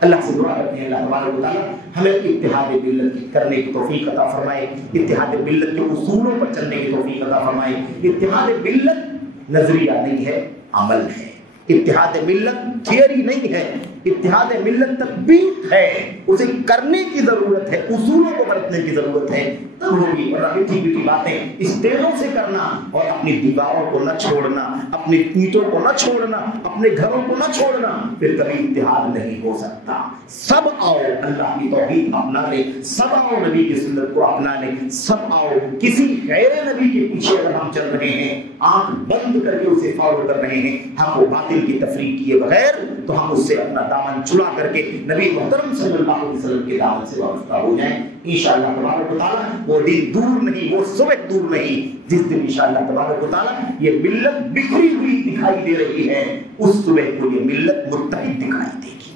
اللہ سے دعا کرتے ہیں اللہ تبارک و تعالیٰ ہمیں اتحاد ملت کرنے کی توفیق عطا فرمائے, اتحاد ملت کے اصولوں پر چلنے کی توفیق عطا فرمائے. اتحاد ملت نظریہ نہیں ہے, عمل ہے. اتحاد ملت تھیوری نہیں ہے, اتحاد ملت تطبیق ہے. اسے کرنے کی ضرورت ہے, اصولوں کو برتنے کی ضرورت ہے, تب ہوگی. اور میٹھی میٹھی باتیں اسٹیجوں سے کرنا اور اپنی دیواروں کو نہ چھوڑنا, اپنی اینٹوں کو نہ چھوڑنا, اپنے گھروں کو نہ چھوڑنا, پھر کبھی اتحاد نہیں ہو سکتا. سب آؤ اللہ کی توحید اپنا لیں, سب آؤ نبی کی سنت کو اپنا لیں, سب آؤ کسی غیر نبی کے پیچھے اگر ہم چل رہے ہیں, آنکھ بند کر کے اسے فالو کر رہے ہیں, ہم کو باطل کی تفریق کیے بغیر, تو ہم اس سے اپنا دامن چلا کر کے نبی محترم صلی اللہ علیہ وسلم کے دامن سے وابستہ ہو جائیں. انشاءاللہ تبارک و تعالیٰ وہ دن دور نہیں, وہ صبح دور نہیں جس دن انشاءاللہ تبارک و تعالیٰ یہ ملت بکھری ہوئی دکھائی دے رہی ہے, اس صبح کو یہ ملت متحد دکھائی دے گی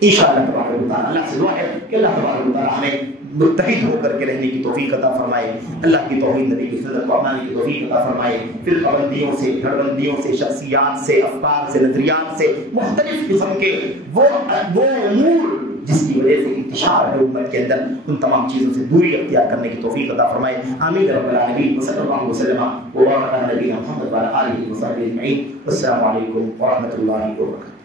انشاءاللہ تبارک و تعالیٰ. اللہ سے دعا ہے کہ اللہ تبارک و تعالیٰ ہمیں متحد ہو کر کے رہنے کی توفیق عطا فرمائے, اللہ کی توحید نبی کی سنت کو اپنانے کی توفیق عطا فرمائے. پھر پابندیوں سے, گھربندیوں سے, شخصیات سے, افکار سے, نظریات سے, مختلف قسم کے وہ امور جس کی وجہ سے انتشار ہے امت کے اندر, ان تمام چیزوں سے دوری اختیار کرنے کی توفیق عطا فرمائے. آمین رب العالمین. صلی اللہ علیہ وسلم و بارک علی نبینا محمد و علی آلہ و صحبہ اجمعین. السلام علیکم ورحمۃ اللہ وبرکاتہ.